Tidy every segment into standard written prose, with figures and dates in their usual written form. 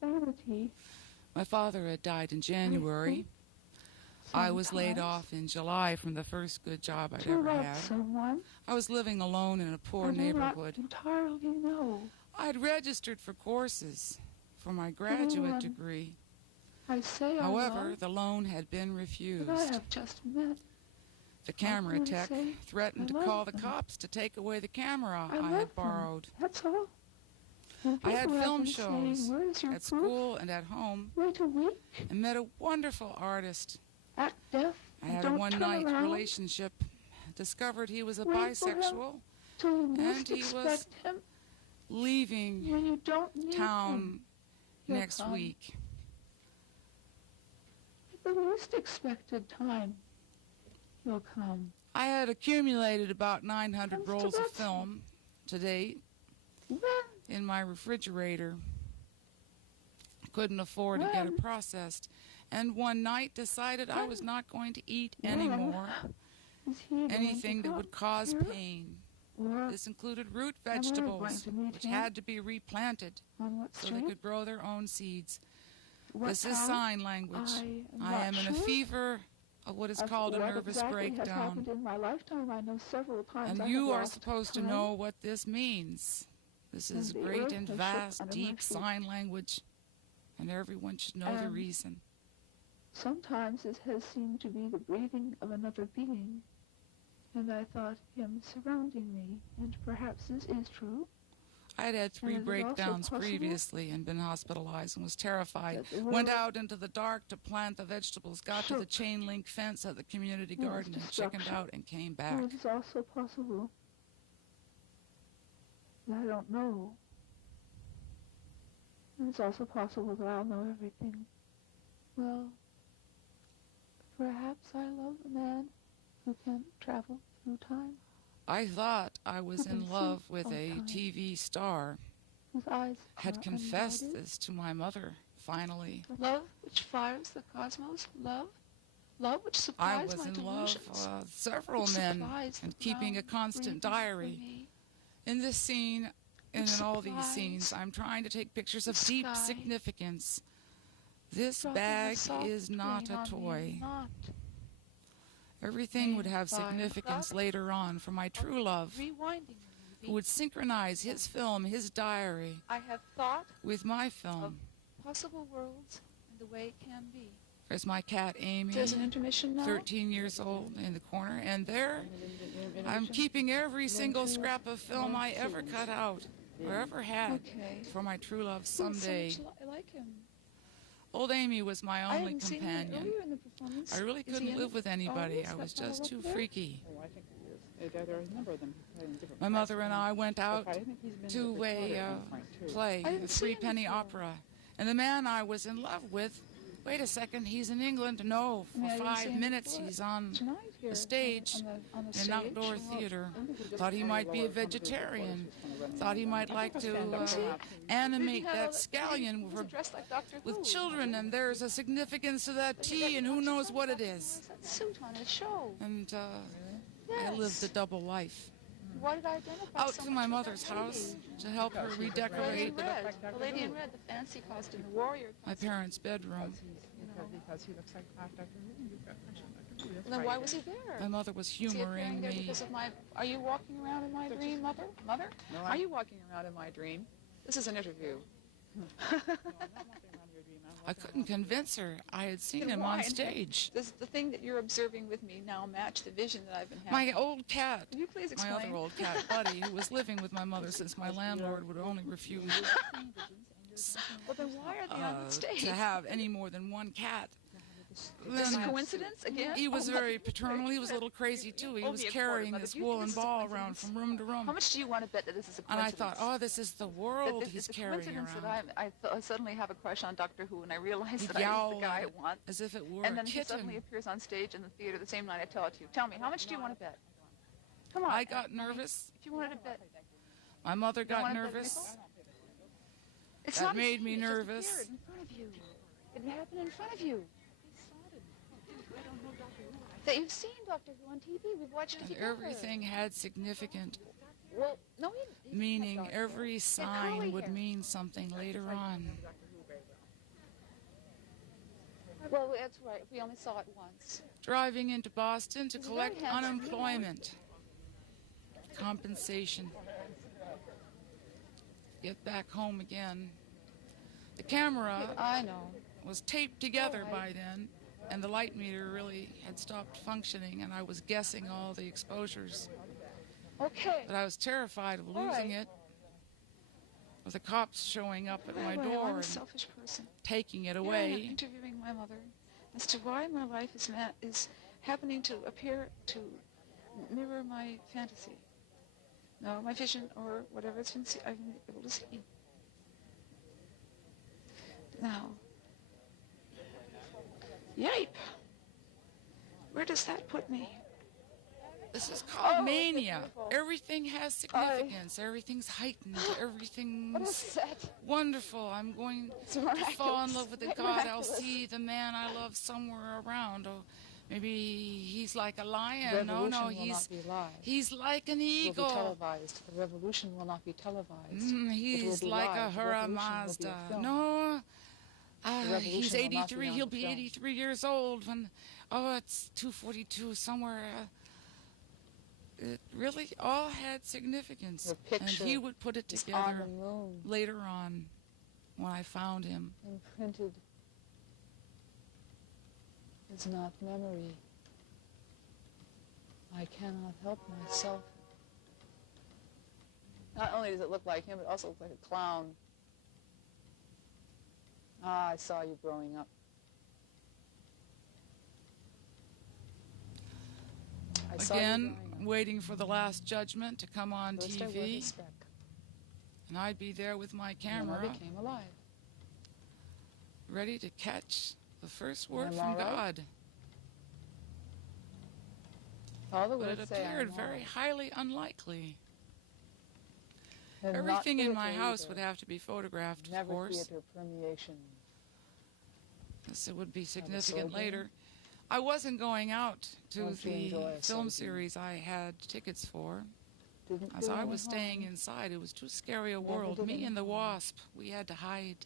vanity. My father had died in January. I was laid off in July from the first good job I'd ever had. Someone I was living alone in a poor I may not neighborhood. entirely know. I'd registered for courses for my graduate degree. I say However, I the loan had been love, refused. but I have just met. The camera I'm tech gonna say threatened to I love call the them. cops to take away the camera I I love had them. borrowed. That's all. And I had people have film been shows saying, "Where is your at proof?" school and at home Wait a week. and met a wonderful artist. Act deaf. I had Don't a one-night turn around. relationship, discovered he was a Wait for him bisexual, Till you and least he was expect him. leaving When you don't need him. town He'll next come. week. At the least expected time, he'll come. I had accumulated about 900 Comes to rolls of that. film to date Then, in my refrigerator. Couldn't afford to get it When? processed, and one night decided I was not going to eat When? anymore is he going anything to that would come cause here? pain. Or This included root Am I going vegetables, to meet which him? had to be replanted on what so they street? could grow their own seeds. What This is town? sign language. I am in a sure fever of what is of called a what nervous exactly has happened breakdown. in my lifetime. I know several times And I you have are lost supposed to time. know what this means. This is And the great earth and has shook vast, under my deep feet. sign language, and everyone should know the And reason. Sometimes it has seemed to be the breathing of another being, and I thought him surrounding me, and perhaps this is true. I had had 3 And it is breakdowns also possible previously and been hospitalized and was terrified. that the Went world- out into the dark to plant the vegetables, got to the Shook. chain link fence of the community Yes, garden and chickened destruction. out and came And back. it is also possible that I don't know. And it's also possible that I'll know everything. Well, perhaps I love a man who can travel through time, I thought I was Who can in see love with all a time. TV star. whose eyes Had are confessed unguarded. this to my mother, finally. Love which fires the cosmos, love which I supplies was my in love delusions, with several which men supplies and the keeping a ground constant breathing for diary. me. In this scene and Which in all these supplies scenes, I'm trying to take pictures of the deep sky. significance. This Dropping a bag soft is not rain a on me, toy. not Everything would have fire, significance cloud, later on for my true love, rewinding the who would synchronize his film, his diary, I have thought with my film. possible worlds and the way it can be. There's my cat, Amy, There's an intermission now. 13 years old, in the corner, and there I'm keeping every single scrap of film I ever cut out or ever had Okay. for my true love So someday. I like him. Old Amy was my I only hadn't seen him companion. earlier in the performance. I really Is he couldn't in live it? with anybody. Oh, yes, I was that fellow just too over there? freaky. Oh, I think he is. There are a number of them playing different My mother and I went out I think he's been to a Victoria at one point, too. play, I a didn't see him three-penny before. opera. And the man I was in love with, wait a second, he's in England? No, for I didn't see 5 him minutes before. he's on Tonight here the stage on the in an stage. outdoor theater. Thought he might be a vegetarian. Thought he might like to animate that scallion He's for, dressed like Doctor Who. with children, and there's a significance to that tea, and who knows what it is. That suit on his show. And I Yes. lived a double life. Why did I identify Out so to much my with mother's that house lady? to help her The lady redecorate in red, the lady in red, the fancy costume, the warrior my costume. parents' bedroom. Because he looks like Dr. Who. You've got Dr. Who. That's Then why was he there? My mother was Is he appearing humoring there me. because of my? Are you walking around in my dream, mother? Mother? No, Are you walking around in my dream? This is an interview. No, I'm not walking around your dream. I'm I walking couldn't convince her. I had seen Then him on why? stage. Does the thing that you're observing with me now match the vision that I've been having? My old cat, Will you please my explain? other old cat, Buddy, who was living with my mother since my landlord would only refuse Well, then why are they on the stage? to have any more than one cat. Is this Then coincidence again? he was Oh, very Mother. paternal. He was a little crazy, too. He Owe was me a carrying quarter, this Mother. Do you think woolen this is a ball around coincidence? from room to room. How much do you want to bet that this is a And I coincidence? thought, oh, this is the world he's It's a carrying coincidence around. that I suddenly have a crush on Doctor Who, and I realize He'd that he's yowl the guy I want. as if it were And a then he suddenly kitten. appears on stage in the theater the same night I tell it to you. Tell me, how much do you want to bet? Come on. I got nervous. If you wanted to bet. My mother You don't got wanna bet nervous. nickel? It's That not a made scene, me it just nervous. appeared in front of you. It happened in front of you. That you've seen Doctor Who on TV. We've watched it And together. everything had significant Well, no, he meaning. Doctor. Every Carolee sign would here. mean something later on. Well, that's right. We only saw it once. Driving into Boston to He's a collect very handsome unemployment compensation. Get back home again. The camera I know. was taped together by then, and the light meter really had stopped functioning, and I was guessing all the exposures. Okay. But I was terrified of losing it, with the cops showing up at my door I'm a and selfish person. taking it Here I am away. interviewing my mother as to why my life is happening to appear to mirror my fantasy. No, my vision or whatever I've been able to see. Now, yipe! Where does that put me? This is called Oh, mania. beautiful. Everything has significance. Everything's heightened. What Everything's is that? wonderful. I'm going It's to miraculous. fall in love with the Right, God. I'll miraculous. see the man I love somewhere around. Oh, maybe he's like a lion. Revolution No, will not be live. he's like an It will be eagle. televised. The revolution will not be televised. He's be like live. a The Hura revolution will be a Mazda. film. No, The revolution he's will not be 83. on He'll the be film. 83 years old when. Oh, it's 2:42 somewhere. It really all had significance, Your and picture he would put it is together on the moon, later on when I found him. imprinted. Is not memory. I cannot help myself. Not only does it look like him, it also looks like a clown. Ah, I saw you growing up. I saw you Again, growing up. waiting for the Last Judgment to come on First I was a TV, speck, and I'd be there with my and then I camera, became alive. ready to catch the first word Am from I right? God. All the But it words say appeared I'm very alive. highly unlikely. And not Everything in my theater house either. would have to be photographed, of Never course. theater permeation. Yes, it would be so significant again? later. I wasn't going out to Won't you the enjoy a film soda? series I had tickets for, Didn't as do I any was staying harm. inside. It was too scary a Never world. did Me any and the harm. wasp, we had to hide.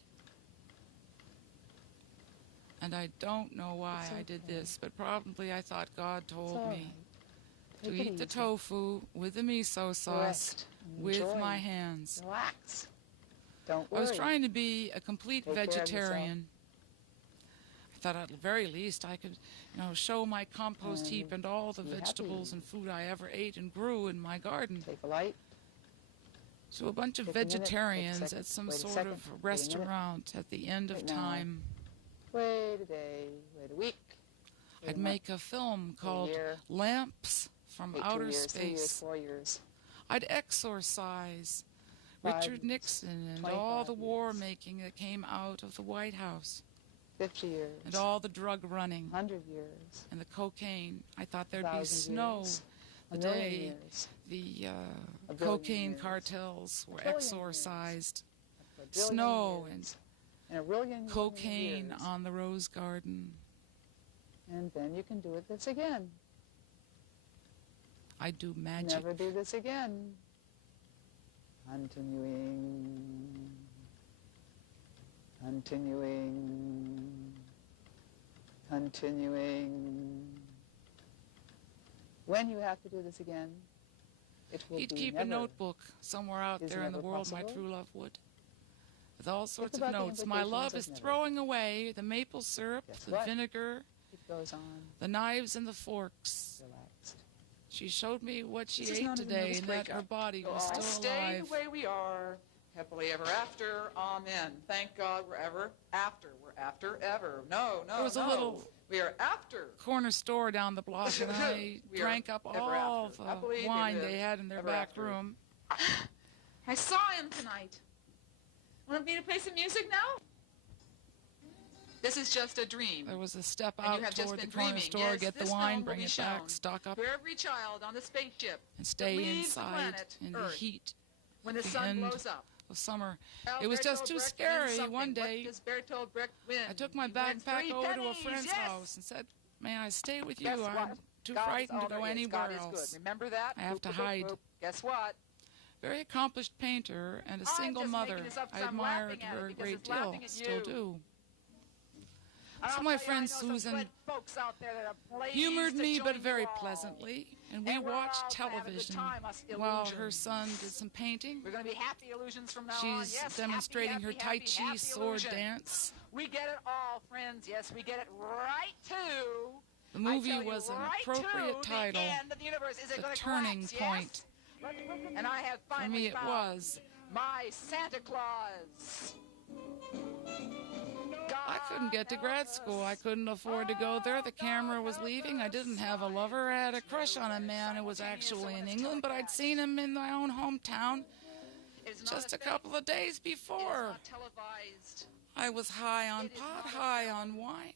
And I don't know why It's I did okay. this, but probably I thought God It's told all me right. to Take it eat the easy. tofu with the miso sauce Rest and with enjoy. my hands. Relax. Don't I worry. was trying to be a complete Take care of yourself. vegetarian. I thought at the very least I could, show my compost And heap and all the be vegetables happy. and food I ever ate and grew in my garden. Take a light. So a bunch of Take a minute, take a vegetarians second, at some wait a sort second, of wait a minute. restaurant at the end of Wait now. time. Wait a day. Wait a week. Wait I'd a month, make a film wait a called year, Lamps from wait Outer 2 years, 3 years, Space. 4 years. I'd exorcise 5 Richard years, Nixon and all 25 the war years. making that came out of the White House 50 years. and all the drug running 100 years. and the cocaine. I thought there'd be 1,000 snow years. the A million day years. the A billion cocaine years. cartels were A trillion exorcised. A quadrillion Snow years. And a billion Cocaine years. on the rose garden. And then you can do it this again. I do magic. Never do this again. Continuing. Continuing. Continuing. When you have to do this again, it will He'd be keep never. a notebook somewhere out Is there in the never world, my possible. true love would. With all sorts of about the notes. My implications love of is never. throwing away the maple syrup, Guess the what? vinegar, It goes on. the knives and the forks. Relaxed. She showed me what she This is ate known as a today nervous and that her breakup. body We'll was all still stay alive. the way we are, happily ever after. Amen. Thank God we're ever after. We're after ever. No, no, There was no. a little We are after. corner store down the block and I We are drank up ever all after. the Happily wine ever they had in their ever back after. room. I saw him tonight. Want me to play some music now? This is just a dream. There was a step And you out have just toward the been corner dreaming. store, Yes, get the this wine, film will bring be it back, shown stock up, For every child on the spaceship and stay leaves the inside planet in the Earth heat when the the sun end blows up. of summer. Well, It was just Bertolt too Brecht scary. wins something. One What day, does Bertolt Brecht win? I took my He wins backpack 3 over to a pennies, friend's yes. house and said, "May I stay with you? Guess what? I'm too God is frightened to all go there is. anywhere God is else." good. Remember that? I have to Boop, boop, boop, hide. boop. Guess what? Very accomplished painter and a I'm single just mother. making this up 'cause I I'm admired laughing at it her a because great it's laughing deal. at Still you. do. So my friend Susan humored me, but very pleasantly, and we watched television while her son did some painting. We're going to be happy illusions from now on. She's Yes, demonstrating her Tai happy Chi sword illusion. dance. We get it all, friends. Yes, we get it right to... The movie was an appropriate title, The Turning Point. And I have For me, it was. My Santa Claus. I couldn't get to grad school. I couldn't afford to go there. The camera was leaving. I didn't have a lover. I had a crush on a man who was actually in England, but I'd seen him in my own hometown just a couple of days before. I was high on pot, high on wine.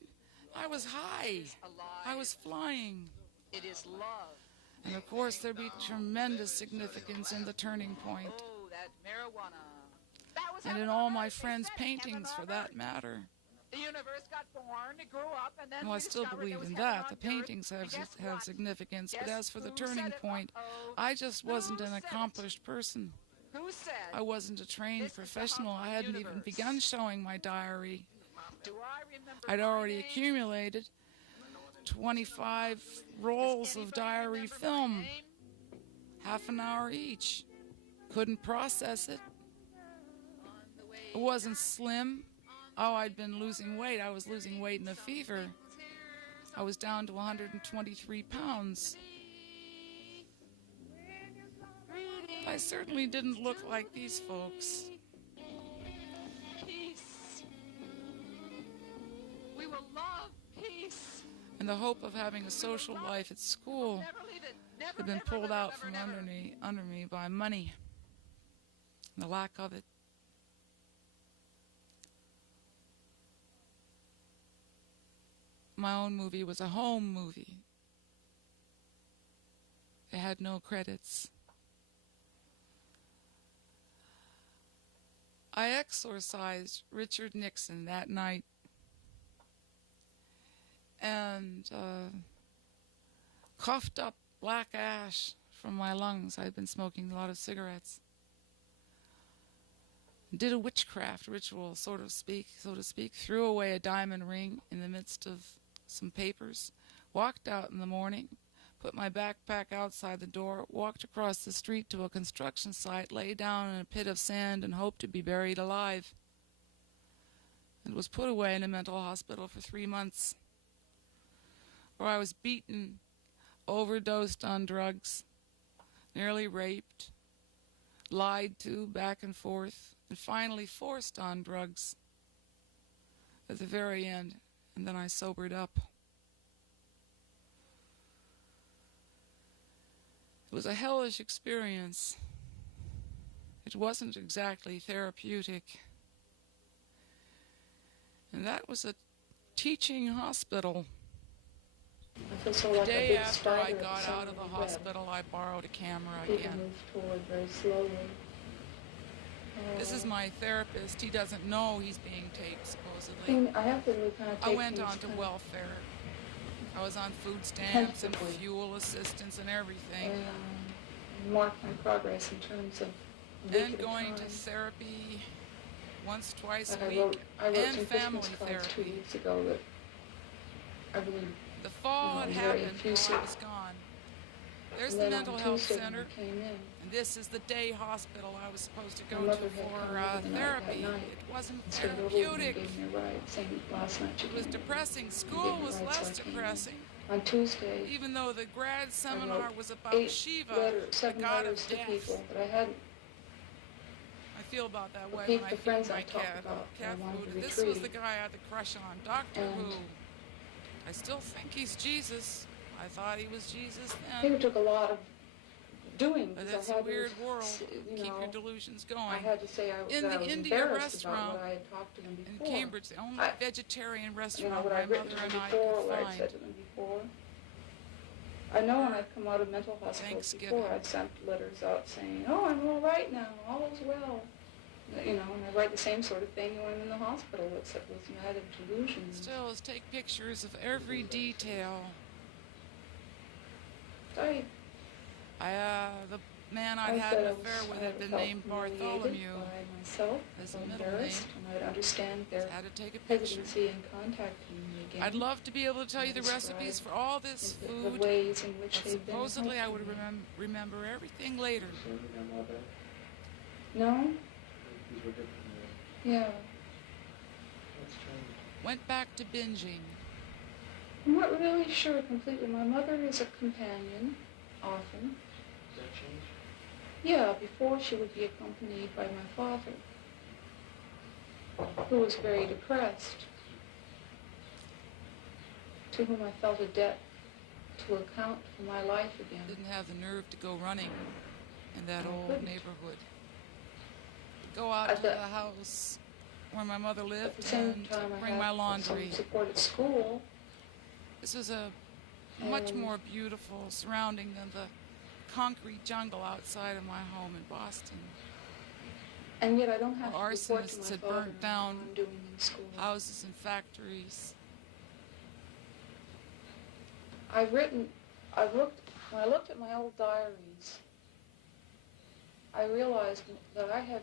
I was high. I was flying. It is love. And of course, there'd be tremendous significance in The Turning Point. Oh, that marijuana. And in all my friends' paintings, for that matter. The universe got born, it grew up, and then Well, I still believe in that. The paintings have significance. But as for The Turning Point, I just wasn't an accomplished person. Who said? I wasn't a trained professional. I hadn't even begun showing my diary. Do I remember I'd already my name? accumulated 25 rolls of diary film, half an hour each. Couldn't process it. It wasn't slim. Oh, I'd been losing weight. I was losing weight in a fever. I was down to 123 pounds. I certainly didn't look like these folks. Peace. We will love peace. And the hope of having a social life at school Never leave it. Never, had been never, pulled never, out never, from never. under me by money and the lack of it. My own movie was a home movie. It had no credits. I exorcised Richard Nixon that night and coughed up black ash from my lungs. I'd been smoking a lot of cigarettes. Did a witchcraft ritual, so to speak, threw away a diamond ring in the midst of some papers, walked out in the morning, put my backpack outside the door, walked across the street to a construction site, lay down in a pit of sand and hoped to be buried alive, and was put away in a mental hospital for 3 months, where I was beaten, overdosed on drugs, nearly raped, lied to back and forth, and finally forced on drugs at the very end, and then I sobered up. It was a hellish experience. It wasn't exactly therapeutic. And that was a teaching hospital. I feel so The like a day big after I spider got out of the web. hospital, I borrowed a camera People again. move toward very slowly. This is my therapist. He doesn't know he's being taped, supposedly. I have to really kind of I take went these on to kind of welfare. I was on food stamps and Tentatively. fuel assistance and everything. and mark my progress in terms of a week And at a going to time. therapy once, twice Like a I week, wrote and some family Christmas cards 2 therapy. weeks ago that I really, The fall had very happened while I effusive. was gone. There's and the then mental on health Tuesday when center, I came in, and this is the day hospital I was supposed to my go mother to had come for over the night that therapy. night It wasn't and stayed over with me and therapeutic. gave me a ride, saying last night you It was came over. depressing. Gave School me a was ride, so less I came in. depressing. On Tuesday, Even though the grad I seminar wrote was about 8 Shiva, letters, the 7 god letters of to death. people that I hadn't. I feel about that The way people, when I the feed friends my I talked cat about that I cat wanted food. to This was retrieve. the guy I had the crush on, Doctor And- Who. I still think he's Jesus. I thought he was Jesus I think then. it took a lot of doing. But because it's I a had to, weird world. you Keep know, your delusions I going. had to say I, In that the I was India embarrassed about restaurant what I had talked to them In before. Cambridge, the only I- vegetarian You know, restaurant what my I'd written mother to and them I before, could what I'd find. said to them before. I know when I've come out of mental hospitals Thanksgiving. before, I've sent letters out saying, oh, I'm all right now, all is well. You know, and I write the same sort of thing when I'm in the hospital, except with united delusions. Still, is take pictures of every detail. I, The man I I'd had said an I affair was- with I had been felt named humiliated Bartholomew by myself, as a or middle name. embarrassed, and I'd understand their Had to take a picture. hesitancy in contacting me again. I'd love to be able to tell you the Describe recipes for all this the food, ways in which but they've been supposedly I would helping me. remember everything later. No? Yeah. Went back to binging. I'm not really sure completely. My mother is a companion, often. Does that change? Yeah, before she would be accompanied by my father, who was very depressed, to whom I felt a debt to account for my life again. Didn't have the nerve to go running in that I old couldn't. neighborhood. Go out At to the- the house where my mother At lived the same and time, I bring my had laundry. some support at school. This was a much And- more beautiful surrounding than the concrete jungle outside of my home in Boston. And yet I don't have to report to my Arsonists had father burnt what down I'm doing in school. houses and factories. When I looked at my old diaries, I realized that I had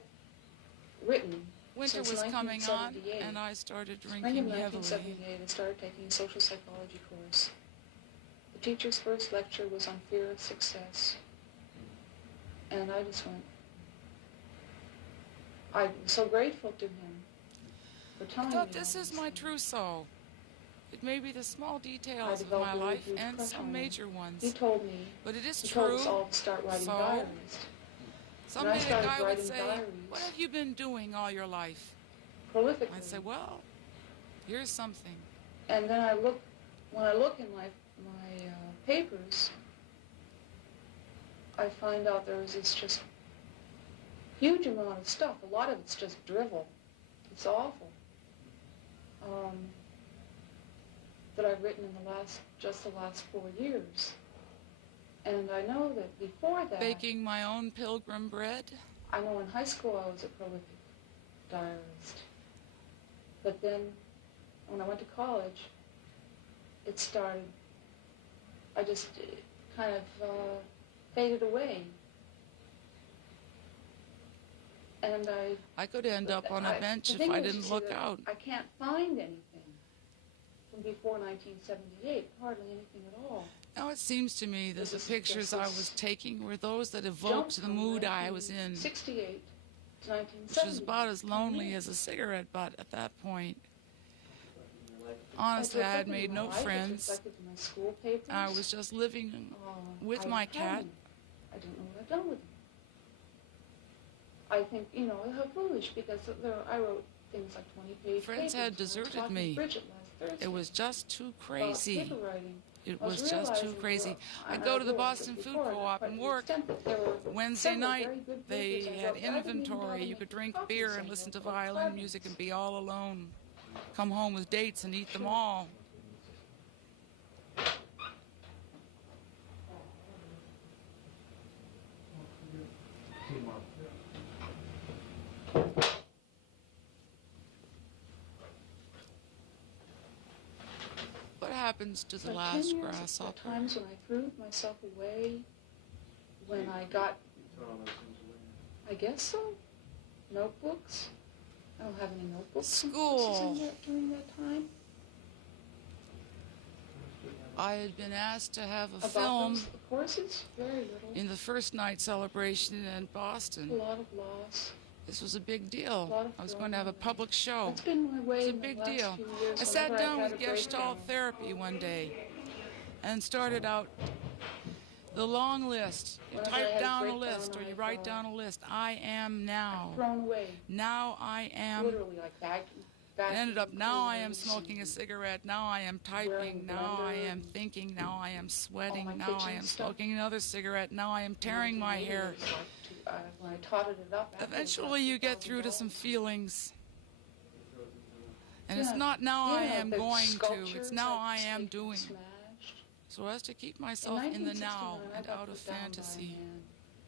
written Winter since was coming on, 1978. and I started Spring of drinking heavily. 1978, I started taking a social psychology course. The teacher's first lecture was on fear of success. And I just went, I'm so grateful to him for I telling me thought all this is these my things. trousseau. It may be the small details of developed my a really life huge and crush some on him. major He ones. told me, But it is he told true. us all to start writing So, diaries. Someday a started guy would writing say, diaries. "What have you been doing all your life?" Prolifically. I'd say, "Well, here's something." And then when I look in my papers, I find out there is this just huge amount of stuff. A lot of it's just drivel. It's awful. That I've written in the last 4 years. And I know that before that, Baking my own pilgrim bread. I know in high school I was a prolific diarist. But then when I went to college, it started, I just kind of faded away. And I could end up on a bench the if thing I is, you didn't see, look that out. I can't find anything from before 1978, hardly anything at all. Now it seems to me that This the is pictures just I this was taking were those that Jump evoked the from mood I was in, 1968 to 1970. which was about as lonely as a cigarette butt at that point. Honestly, I had made no friends. I was just living with my cat. I don't know what I've done with them. I think, how foolish, because I wrote things like 20-page Friends papers. had I was deserted talking to me. Bridget last Thursday It was just too about crazy. paper writing. It I was was just too realizing, crazy. well, I'd and go I to the realized Boston this Food before, Co-op quite and to the work. extent that there were Wednesday several night, very good they papers I had wrote. I didn't even inventory. bother You could making drink copies beer of and them, listen to or violin fragments. music and be all alone. Come home with dates and eat them all. What happens to the For 10 last years, grasshopper? At times when I threw myself away, when I got, Throw all those things away. I guess so, notebooks. I don't have any notebooks. School. During that time. I had been asked to have a About film those courses, very little. in the first night celebration in A Boston. lot of loss. This was a big deal. lot of I was going to have a drama. public show. That's been my way It was a in the big last deal. few years I sat whenever down I've had with a breakdown. Gestalt therapy one day and started out the long list. You Whenever I type had a down a breakdown, list or you I've, write down a list. I am now. Thrown away. Now I am. Literally, like back. It ended up, now I am smoking a cigarette, now I am typing, wearing now I blender am thinking, now I am sweating, my now I kitchen am stuff. smoking another cigarette, now I am tearing my hair. When I totted it up. afterwards, Eventually you get through to some $2,000. feelings. And Yeah. it's not now I Yeah, am the going to, sculptures it's now I I've am taken doing. smashed. So as to keep myself in the now 1969, I and got out of put down by a fantasy. man.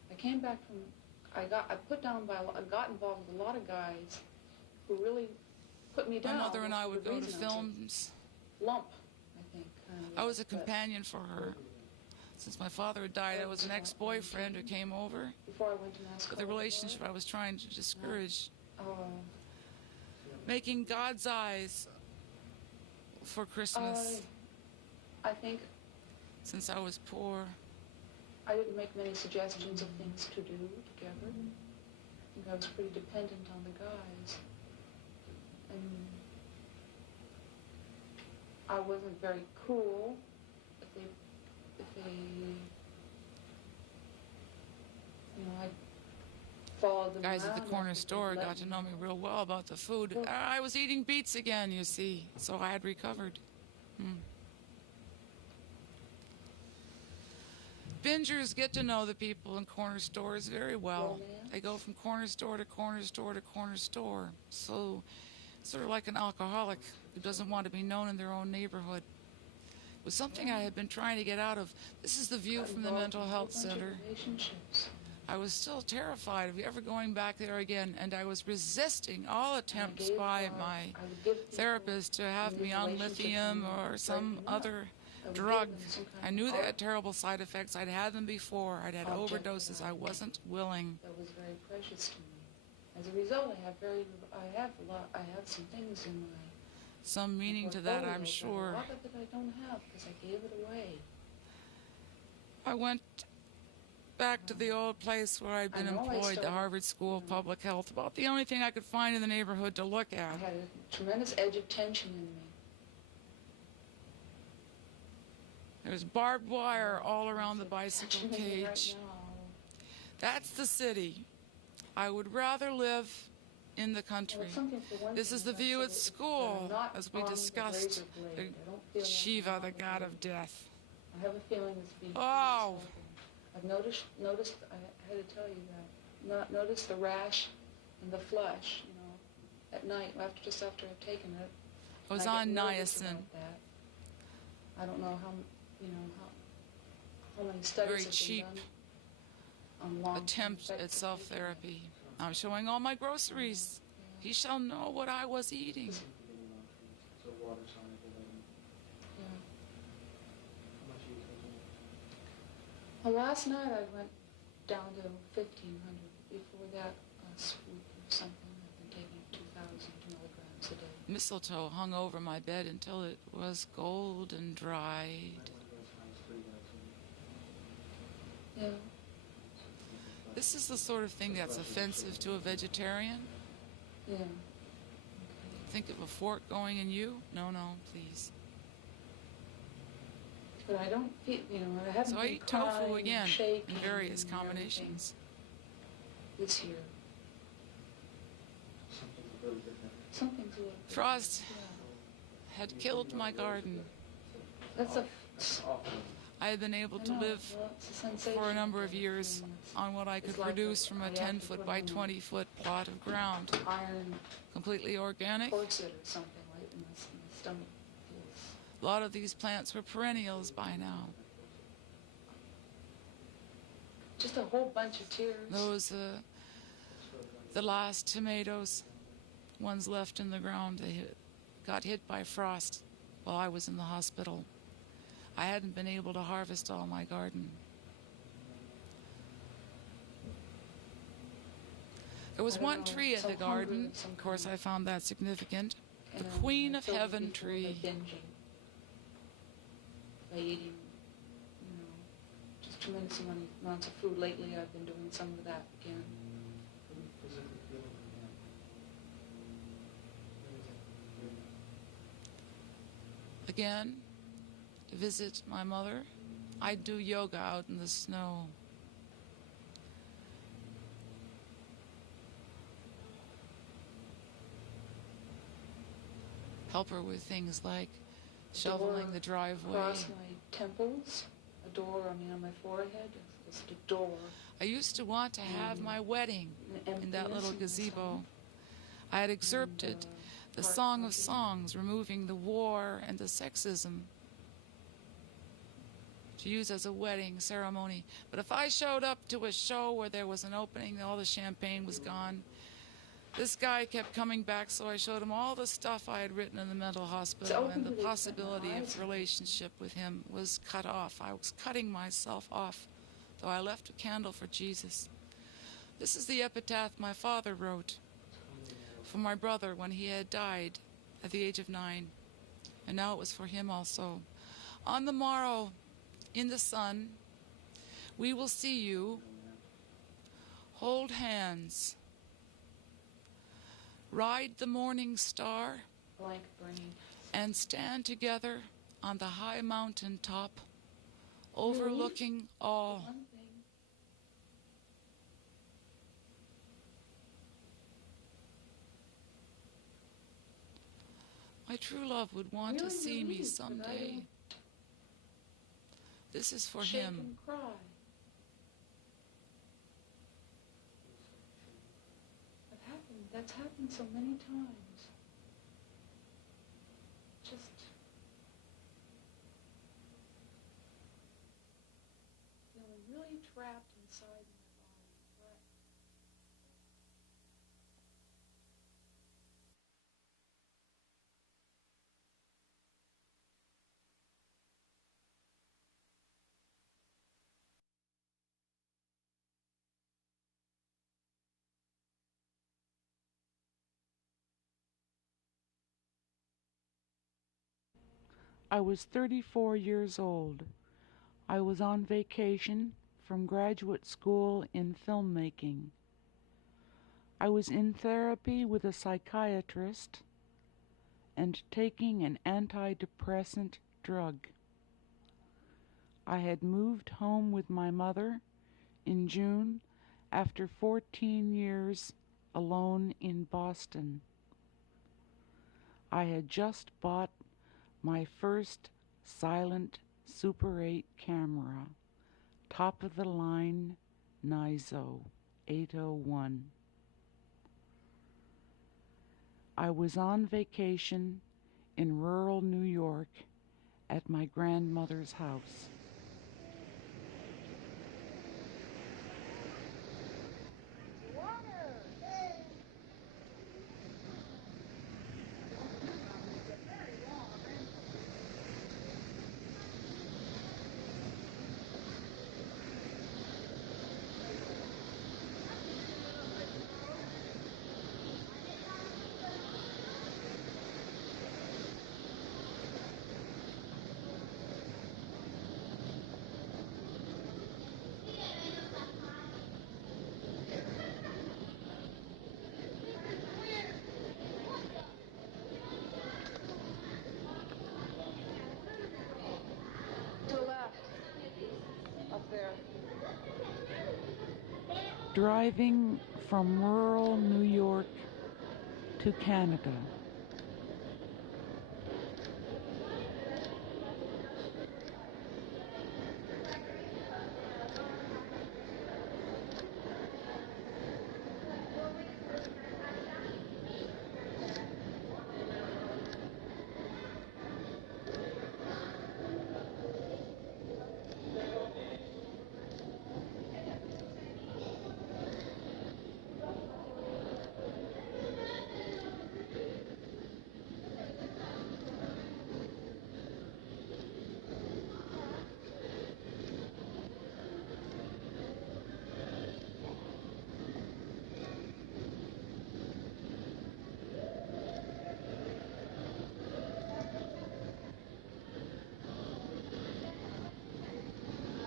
I came back from, I got involved with a lot of guys who really put me My down. mother and I for would good go to reason. films. Lump, I think. Kind of, I was a but companion for her. Since my father had died, I was an ex-boyfriend who came over Before I went to NASCAR. with a relationship I was trying to discourage. Oh, Making God's eyes for Christmas I think since I was poor. I didn't make many suggestions of things to do together. I think I was pretty dependent on the guys. And I wasn't very cool if they, I followed them Guys at the around, corner I think store they got to know me real well about the food. Well- I was eating beets again, you see, so I had recovered. Bingers get to know the people in corner stores very well. Romance? They go from corner store to corner store to corner store. So, sort of like an alcoholic who doesn't want to be known in their own neighborhood. It was something I had been trying to get out of. This is the view from the mental health center. Relationships. I was still terrified of ever going back there again, and I was resisting all attempts gave, by my I would give people therapist to have in me on relationships lithium and or some break them up. other I would give drug. them some kind I of knew they art had terrible side effects. I'd had them before. I'd had object overdoses. that I wasn't willing. that was very precious to me. As a result, I have some things in my Some meaning to that, I'm portfolio, sure. but a lot of it I don't have because I gave it away. I went back to the old place where I'd been I know I employed, the started- Harvard School of Public Health, about the only thing I could find in the neighborhood to look I at. had a tremendous edge of tension in me. There's barbed wire all around the It's bicycle touching me right cage. now. That's the city. I would rather live in the Well, country. it's something for one This thing is the about view it, at that school, I'm not as we on the discussed. razor blade. The I don't feel like Shiva, I'm the on god blade. of death. I have a feeling it's being Oh. I've noticed, I had to tell you that. Noticed the rash and the flush, at night, just after I've taken it. I was And I on get nervous niacin. about that. I don't know how many studies Very have cheap been done on long Attempt at self-therapy. I'm showing all my groceries. He shall know what I was eating. So water sign at 11. Yeah. How much are you taking? Well, last night I went down to 1,500. Before that, a swoop or something. I've been taking 2,000 milligrams a day. Mistletoe hung over my bed until it was gold and dried. Yeah. This is the sort of thing that's offensive to a vegetarian. Yeah. Think of a fork going in you? No, please. But I don't feel, I haven't So I been eat tofu crying and again in shaking various and everything combinations. this year. Something's really different. Something's a little. Frost Yeah. had killed my garden. That's a. I had been able I to know, live well, it's a sensation. for a number of years It's on what I could It's like produce a- from I a have to 10-foot put by on a- 20-foot plot of ground. Iron Completely organic. corset or something like in my stomach. Feels. A lot of these plants were perennials by now. Just a whole bunch of tears. Those, the last tomatoes, ones left in the ground, got hit by frost while I was in the hospital. I hadn't been able to harvest all my garden. There was I don't one know, tree in some the hunger garden. of some Of course, kind. I found that significant. The And Queen I of filled it Heaven before tree. by binging. By eating, just tremendous amounts of food. Lately, I've been doing some of that again. Physically feeling Again, to visit my mother, I'd do yoga out in the snow. Help her with things like shoveling the driveway. Across my temples, a door, on my forehead, just a door. I used to want to have my wedding An in that little emptiness in the gazebo. sun. I had excerpted the Song of Songs, removing the war and the sexism, to use as a wedding ceremony. But if I showed up to a show where there was an opening, all the champagne was gone, This guy kept coming back, so I showed him all the stuff I had written in the mental hospital, and the possibility of relationship with him was cut off. I was cutting myself off, though I left a candle for Jesus. This is the epitaph my father wrote for my brother when he had died at the age of 9, and now it was for him also. On the morrow, in the sun, we will see you. Hold hands. Ride the morning star. Blank brain. And stand together on the high mountain top, overlooking all. One thing. My true love would want to see me someday. This is for Shake him. and cry. That's happened so many times. Just feeling really trapped inside my body. Right. I was 34 years old. I was on vacation from graduate school in filmmaking. I was in therapy with a psychiatrist and taking an antidepressant drug. I had moved home with my mother in June after 14 years alone in Boston. I had just bought my first silent Super 8 camera, top of the line Nizo 801. I was on vacation in rural New York at my grandmother's house. To the left. Up there. Driving from rural New York to Canada.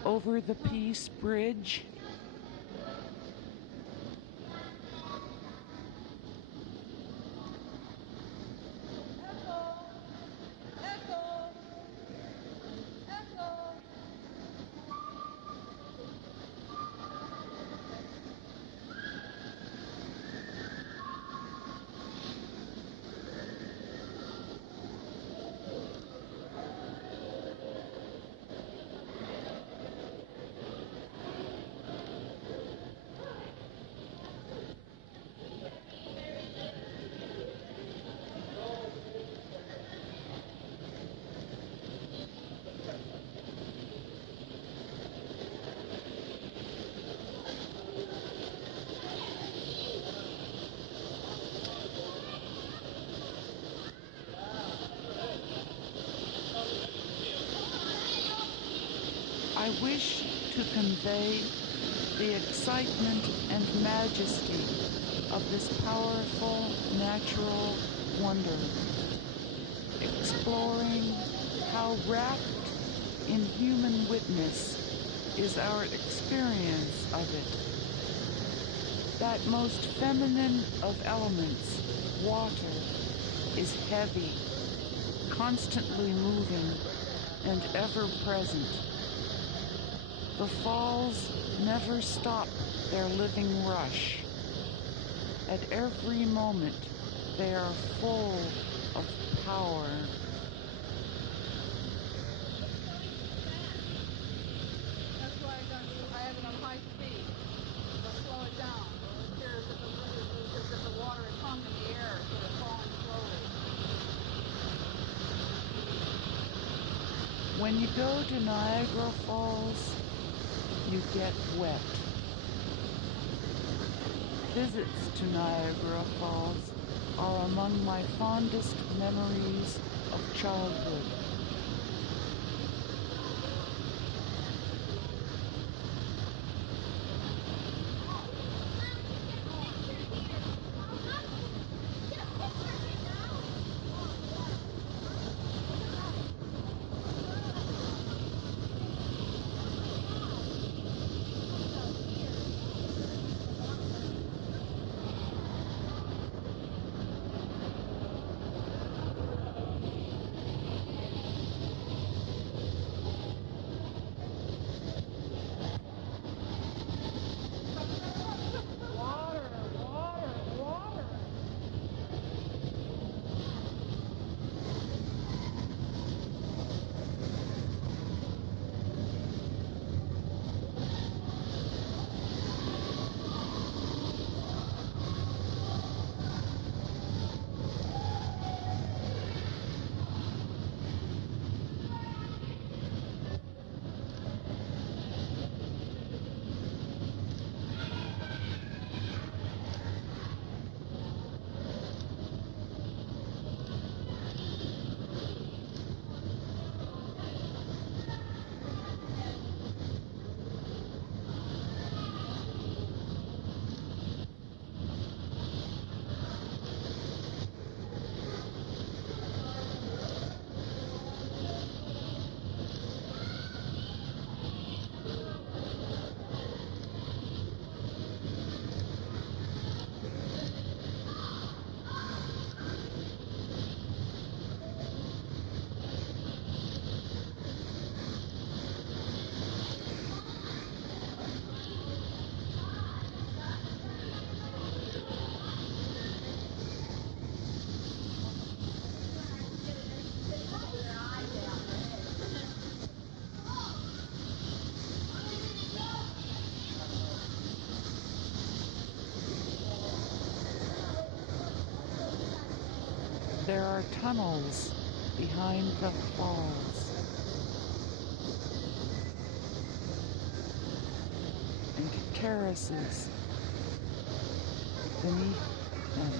Over the Peace Bridge. I wish to convey the excitement and majesty of this powerful natural wonder, exploring how wrapped in human witness is our experience of it. That most feminine of elements, water, is heavy, constantly moving, and ever present. The falls never stop their living rush. At every moment, they are full of power. That's why I have it on high speed. I'll slow it down. It appears as if the water is hung in the air, sort of falling slowly. When you go to Niagara Falls, you get wet. Visits to Niagara Falls are among my fondest memories of childhood. There are tunnels behind the falls and terraces beneath them.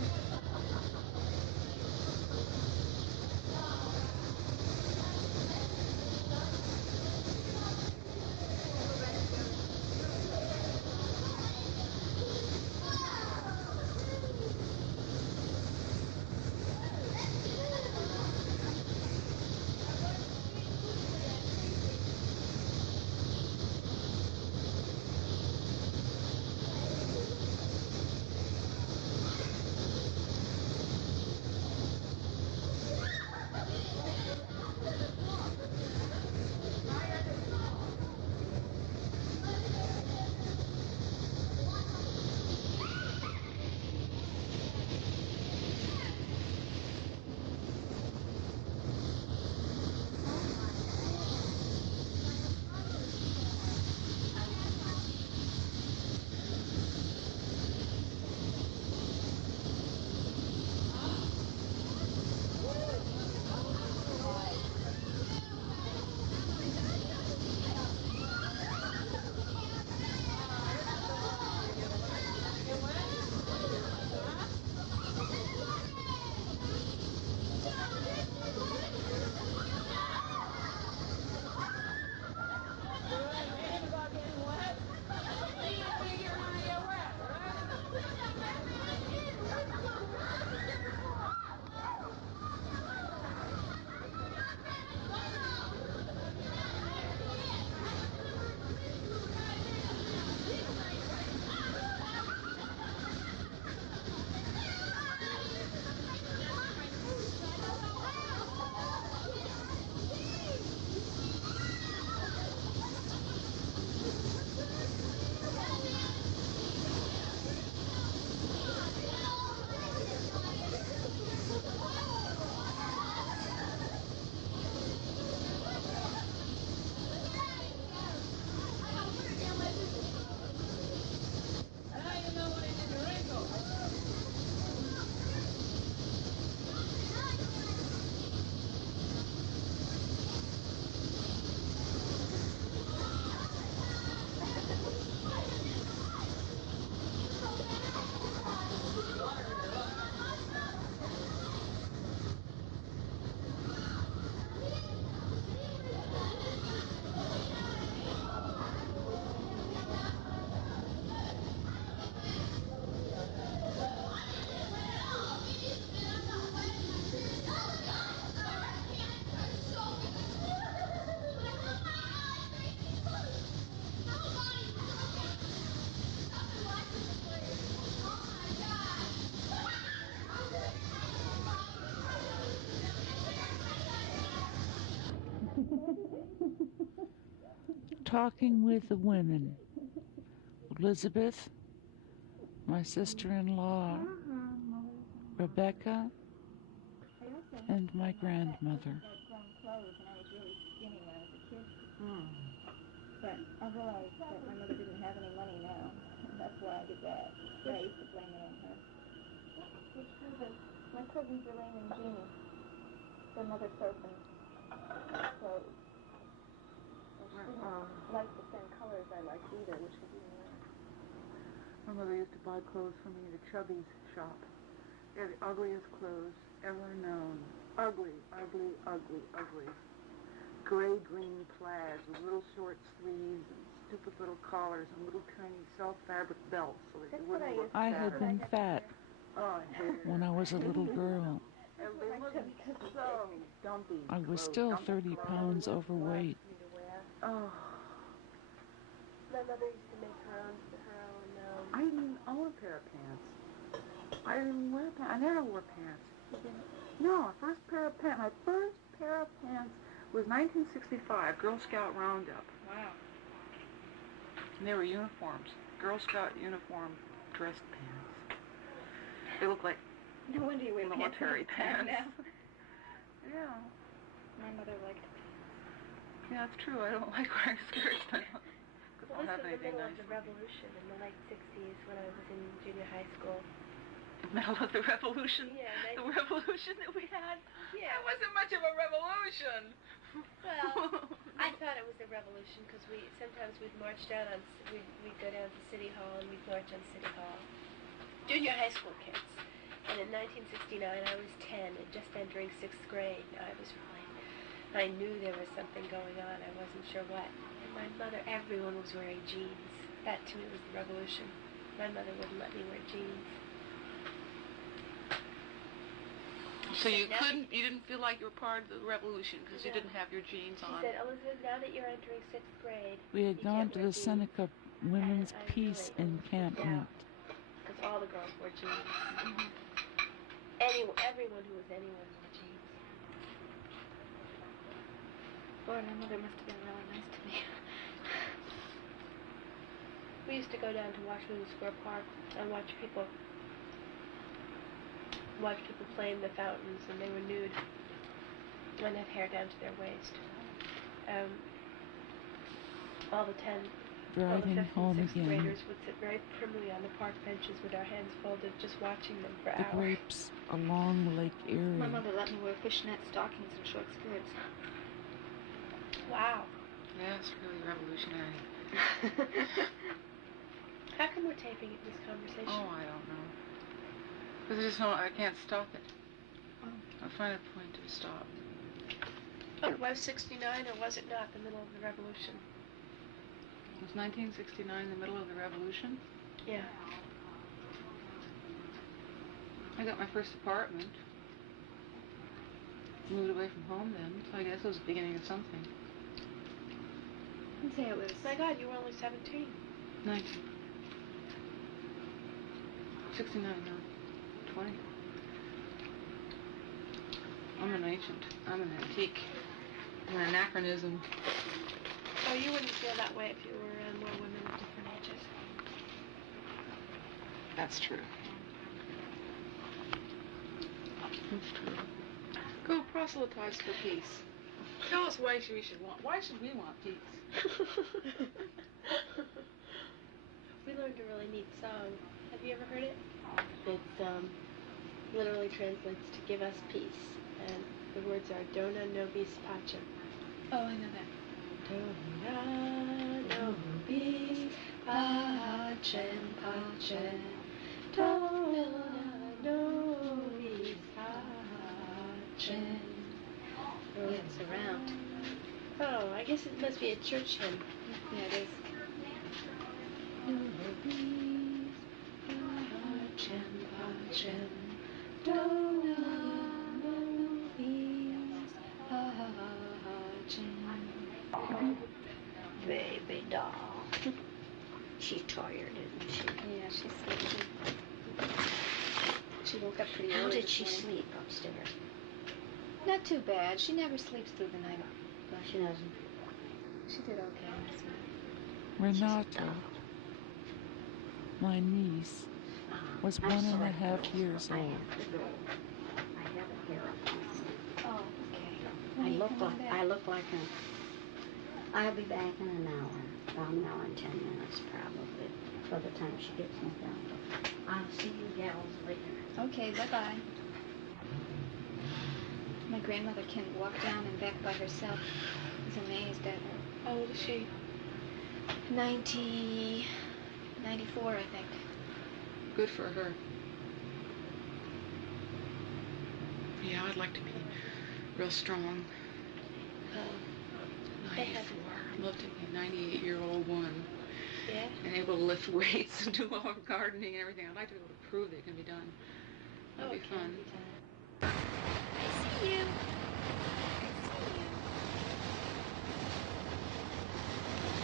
talking with the women. Elizabeth, my sister-in-law, Rebecca, and my grandmother. But I realized that my mother didn't have any money now, and that's why I did that. I used to blame it on her. Which cousins? My cousins Elaine and Jeannie. Their mother sewed them clothes. And she didn't like the same colors I liked either, which was even worse. My mother used to buy clothes for me at a Chubby's shop. They had the ugliest clothes ever known. Ugly, ugly, ugly, ugly. Gray-green plaids with little short sleeves and stupid little collars and little tiny self-fabric belts so that you wouldn't look I fat. had been fat Oh, I hated it. when I was a little girl. And they looked so dumpy. I was clothes, still dumpy 30 clothes. pounds overweight. Oh. My mother used to make her own I didn't even own a pair of pants. I didn't even wear pants. I never wore pants. No, my first pair of pants was 1965, Girl Scout Roundup. Wow. And they were uniforms. Girl Scout uniform dress pants. They look like No wonder you wear military pants. now. Yeah. My mother liked Yeah, it's true. I don't like wearing skirts now. Because I don't Well, this have was the anything middle nice. of the revolution in the late 60s when I was in junior high school. Middle of the revolution? Yeah, The revolution that we had? Yeah. That wasn't much of a revolution. Well, I thought it was a revolution because sometimes we'd march down we'd go down to City Hall and we'd march on City Hall. Junior high school kids. And in 1969 I was 10 and just entering 6th grade. I knew there was something going on. I wasn't sure what. And my mother, everyone was wearing jeans. That to me was the revolution. My mother wouldn't let me wear jeans. So you didn't feel like you were part of the revolution because you didn't have your jeans She on. said, Elizabeth, now that you're entering 6th grade, We had you gone can't to wear the jeans. Seneca Women's And I Peace really Encampment. Because all the girls wore jeans. Everyone who was anyone wore jeans. Boy, my mother must have been really nice to me. We used to go down to Washington Square Park and watch people play in the fountains, and they were nude and had hair down to their waist. All the Driving 5th home and 6th again. graders would sit very primly on the park benches with our hands folded, just watching them for The hours. grapes along Lake Erie. My mother let me wear fishnet stockings and short skirts. Wow. Yeah, it's really revolutionary. How come we're taping this conversation? Oh, I don't know. Because I can't stop it. I find a point to stop. It was 69, or was it not the middle of the revolution? Was 1969 the middle of the revolution? Yeah. I got my first apartment. Moved away from home then, so I guess it was the beginning of something. I'd say it was. My God, you were only 17. 19. 69, no. 20. I'm an ancient. I'm an antique. I'm an anachronism. Oh, you wouldn't feel that way if you were more women of different ages. That's true. That's true. Go proselytize for peace. Tell us why should we want peace? We learned a really neat song. Have you ever heard it? It literally translates to give us peace. And the words are Dona nobis pacem. Oh, I know that. Dona nobis pacem, pacem. Dona nobis pacem. Yeah, it's around. Oh, I guess it must be a church hymn. Yeah, it is. Nobis pacem, pacem. Dona nobis pacem. Baby doll. She's tired, isn't she? Yeah, she's sleepy. She woke up pretty How early did this she morning. sleep upstairs? Not too bad. She never sleeps through the night. No, she doesn't. She did okay last night. Renata, my niece, was 1.5 years old. I have to go. I have a hair appointment. Oh, okay. When I are you look coming like back? I look like a. I'll be back in an hour. About an hour and 10 minutes probably. By the time she gets me down. I'll see you gals later. Okay, bye-bye. My grandmother can walk down and back by herself. I was amazed at her. How old is she? 94, I think. Good for her. Yeah, I'd like to be real strong. 94. I'd love to be a 98-year-old woman. Yeah? And able to lift weights and do all our gardening and everything. I'd like to be able to prove that it can be done. That'd be fun. I see you.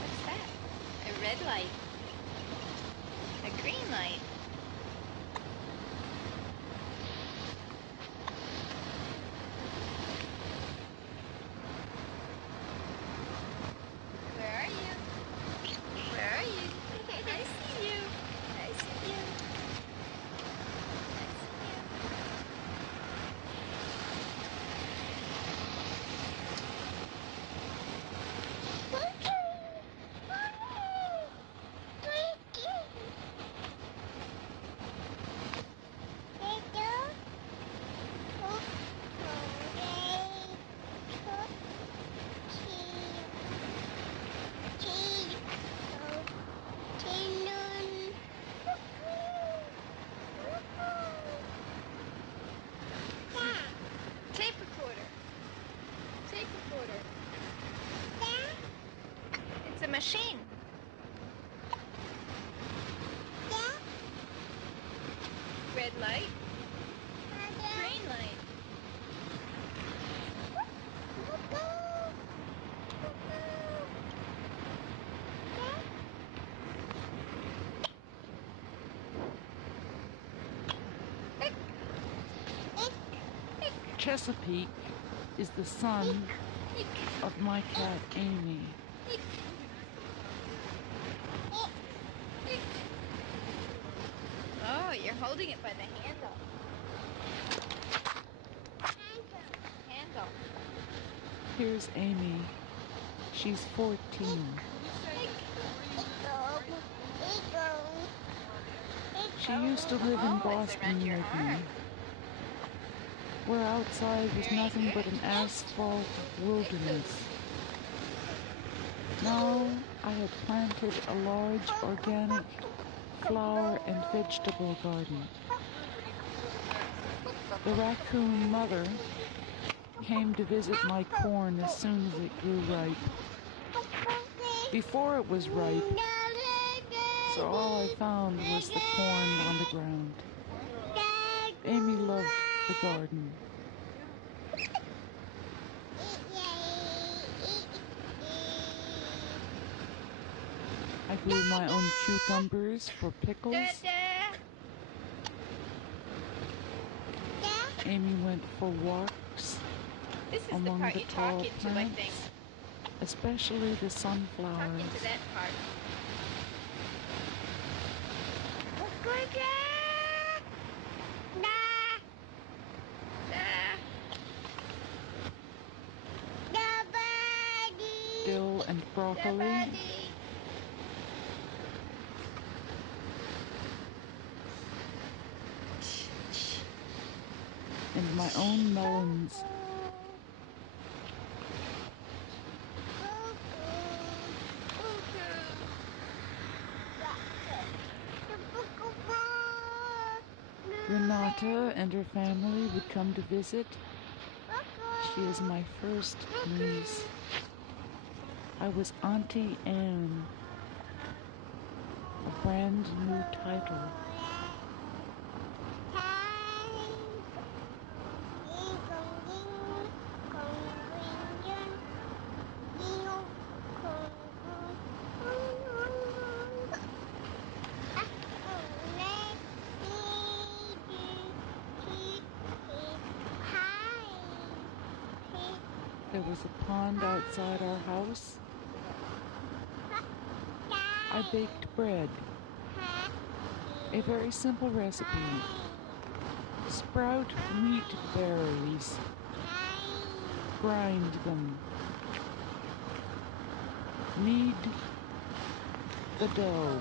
What's that? A red light. A green light. Where are you? Where are you? I see you. I see you. Tape recorder. Tape recorder. It's a machine. Red light. Green light. Chesapeake is the son of my cat Amy. Oh, you're holding it by the handle. Handle. Here's Amy. She's 14. She used to live in Boston with me, where outside was nothing but an asphalt wilderness. Now I had planted a large organic flower and vegetable garden. The raccoon mother came to visit my corn as soon as it grew ripe. Before it was ripe, so all I found was the corn on the ground. Amy loved the garden. I grew my own cucumbers for pickles. Amy went for walks This is among the part the you talk tall into, I think. plants, especially the Talk sunflowers. into that part. Dill and broccoli. And my own melons. Renata and her family would come to visit. She is my first niece. I was Auntie Anne, a brand new title. There was a pond outside our house. I baked bread. A very simple recipe. Sprout wheat berries. Grind them. Knead the dough.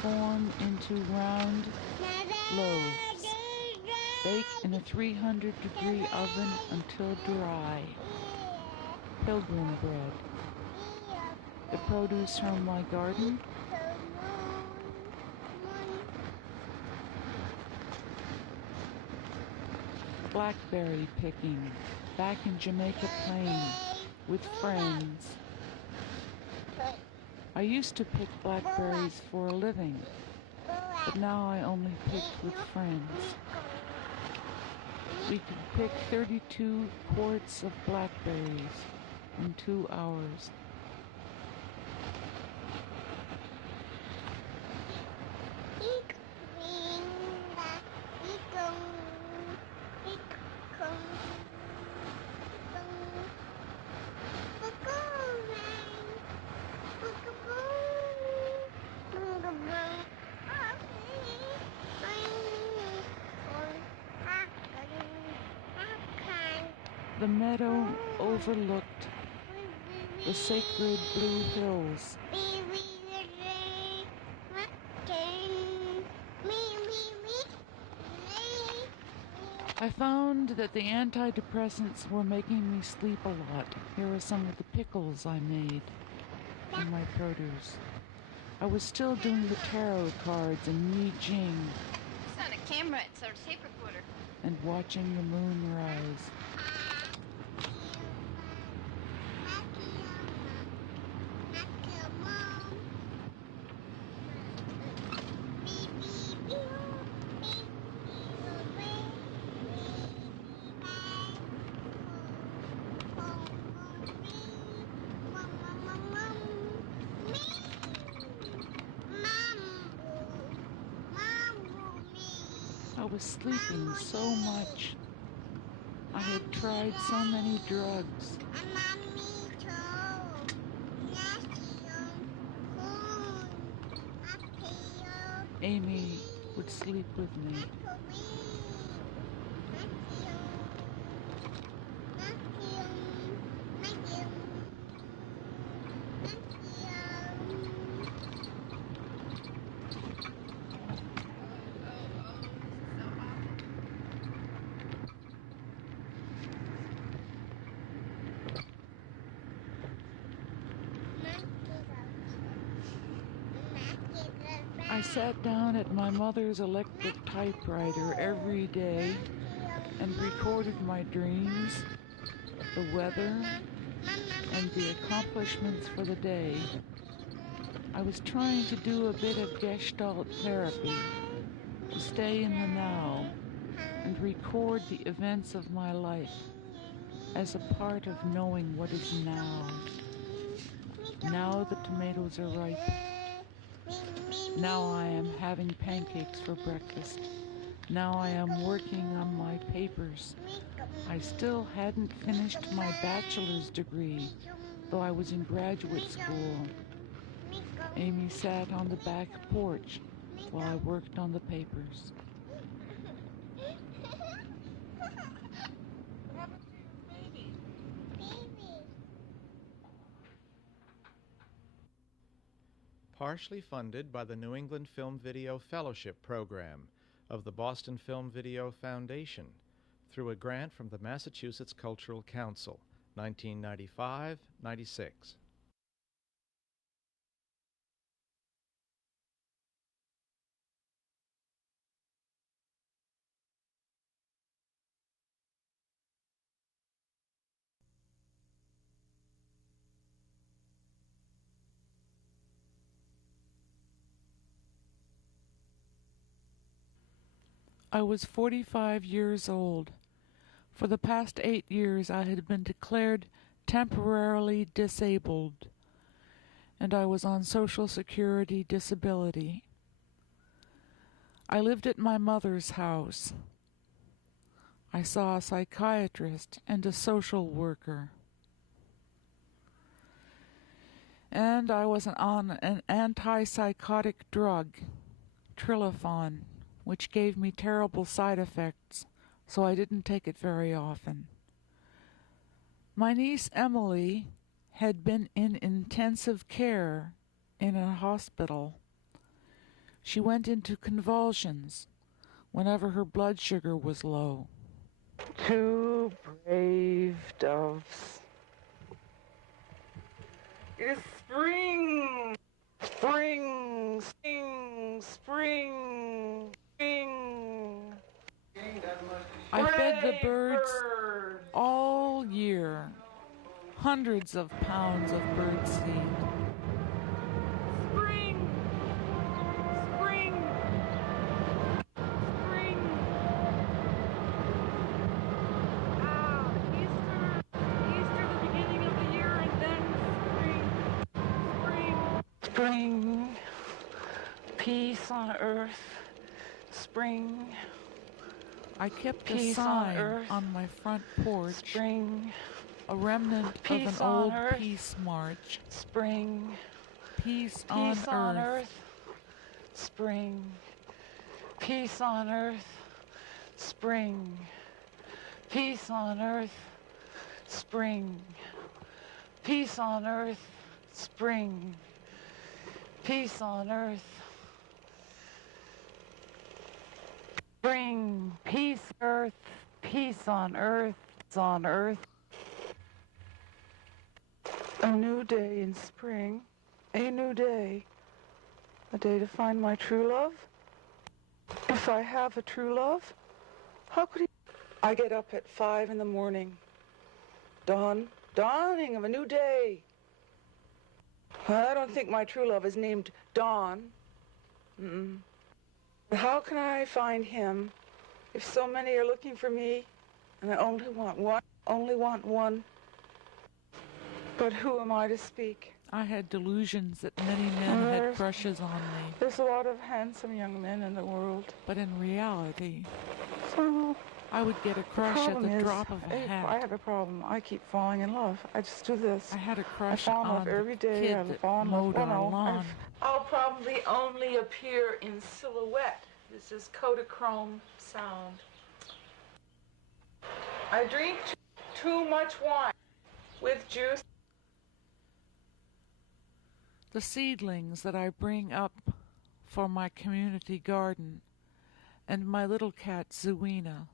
Form into round loaves. Bake in a 300-degree oven until dry. Pilgrim bread. The produce from my garden. Blackberry picking. Back in Jamaica Plain with friends. I used to pick blackberries for a living, but now I only pick with friends. We could pick 32 quarts of blackberries in 2 hours. The meadow overlooked the sacred blue hills. I found that the antidepressants were making me sleep a lot. Here are some of the pickles I made in my produce. I was still doing the tarot cards and Yi Jing. It's not a camera, it's our tape recorder. And watching the moon rise. I was sleeping so much. I had tried so many drugs. Amy would sleep with me. I sat down at my mother's electric typewriter every day and recorded my dreams, the weather, and the accomplishments for the day. I was trying to do a bit of Gestalt therapy, to stay in the now and record the events of my life as a part of knowing what is now. Now the tomatoes are ripe. Now I am having pancakes for breakfast. Now I am working on my papers. I still hadn't finished my bachelor's degree, though I was in graduate school. Amy sat on the back porch while I worked on the papers. Partially funded by the New England Film Video Fellowship Program of the Boston Film Video Foundation through a grant from the Massachusetts Cultural Council, 1995-96. I was 45 years old. For the past 8 years I had been declared temporarily disabled, and I was on Social Security disability. I lived at my mother's house. I saw a psychiatrist and a social worker. And I was on an antipsychotic drug, Trilofan, which gave me terrible side effects, so I didn't take it very often. My niece Emily had been in intensive care in a hospital. She went into convulsions whenever her blood sugar was low. Two brave doves. It is spring! Spring! Spring! Spring! Spring! I fed the birds all year, hundreds of pounds of bird seed. Spring! Spring! Spring! Easter, the beginning of the year, and then spring! Spring! Peace on earth. Spring! I kept a Peace sign on earth. on my front porch, Spring! a remnant of Peace an on old earth. peace march. Spring! Peace Peace on earth. Spring. Peace on earth. Spring. Peace on earth. Spring. Peace on earth. Spring. Peace on earth. Spring. Peace earth. Peace on earth. Peace on earth. A new day in spring. A new day. A day to find my true love. If I have a true love, how could he? I get up at 5 in the morning. Dawning of a new day. Well, I don't think my true love is named Dawn. How can I find him if so many are looking for me and I only want one? But who am I to speak? I had delusions that many men had crushes on me, There's a lot of handsome young men in the world. but in reality, So I would get a crush at problem the is, drop of a I hat. have a problem. I keep falling in love. I just do this. I had a I crush fall in on love the every day. kid I that fall in love. mowed our lawn. I'll probably only appear in silhouette. This is Kodachrome sound. I drink too much wine with juice. The seedlings that I bring up for my community garden, and my little cat Zuina.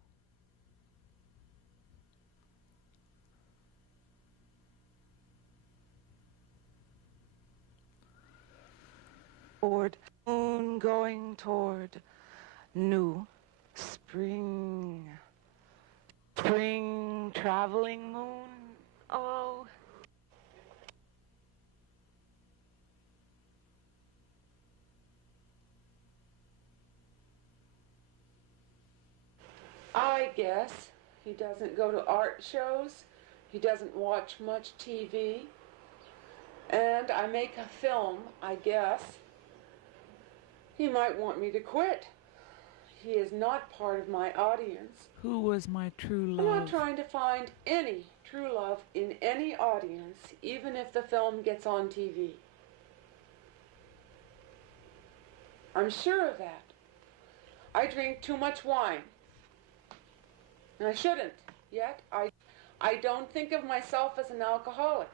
Moon going toward new spring. Spring traveling moon. Oh. I guess he doesn't go to art shows. He doesn't watch much TV. And I make a film, I guess. He might want me to quit. He is not part of my audience. Who was my true I'm love? not trying to find any true love in any audience, even if the film gets on TV. I'm sure of that. I drink too much wine. And I shouldn't, yet. I don't think of myself as an alcoholic.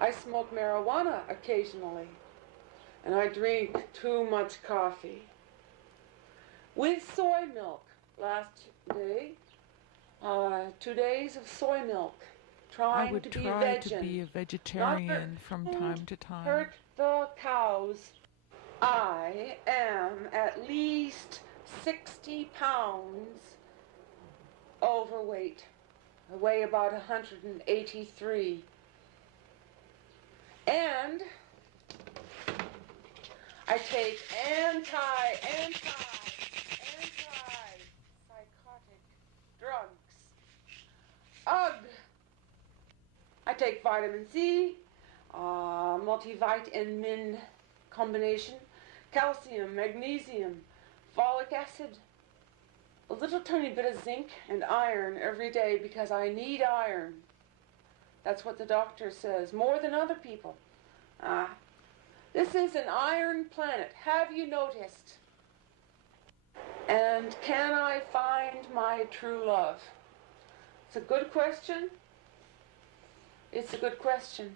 I smoke marijuana occasionally. And I drink too much coffee. With soy milk last day. 2 days of soy milk. I would Trying try to to be be a vegan. vegetarian from time to time. Hurt the cows. I am at least 60 pounds overweight. I weigh about 183. And I take anti-psychotic drugs. Ugh! I take vitamin C, multivitamin combination, calcium, magnesium, folic acid, a little tiny bit of zinc and iron every day because I need iron. That's what the doctor says, more than other people. This is an iron planet. Have you noticed? And can I find my true love? It's a good question. It's a good question.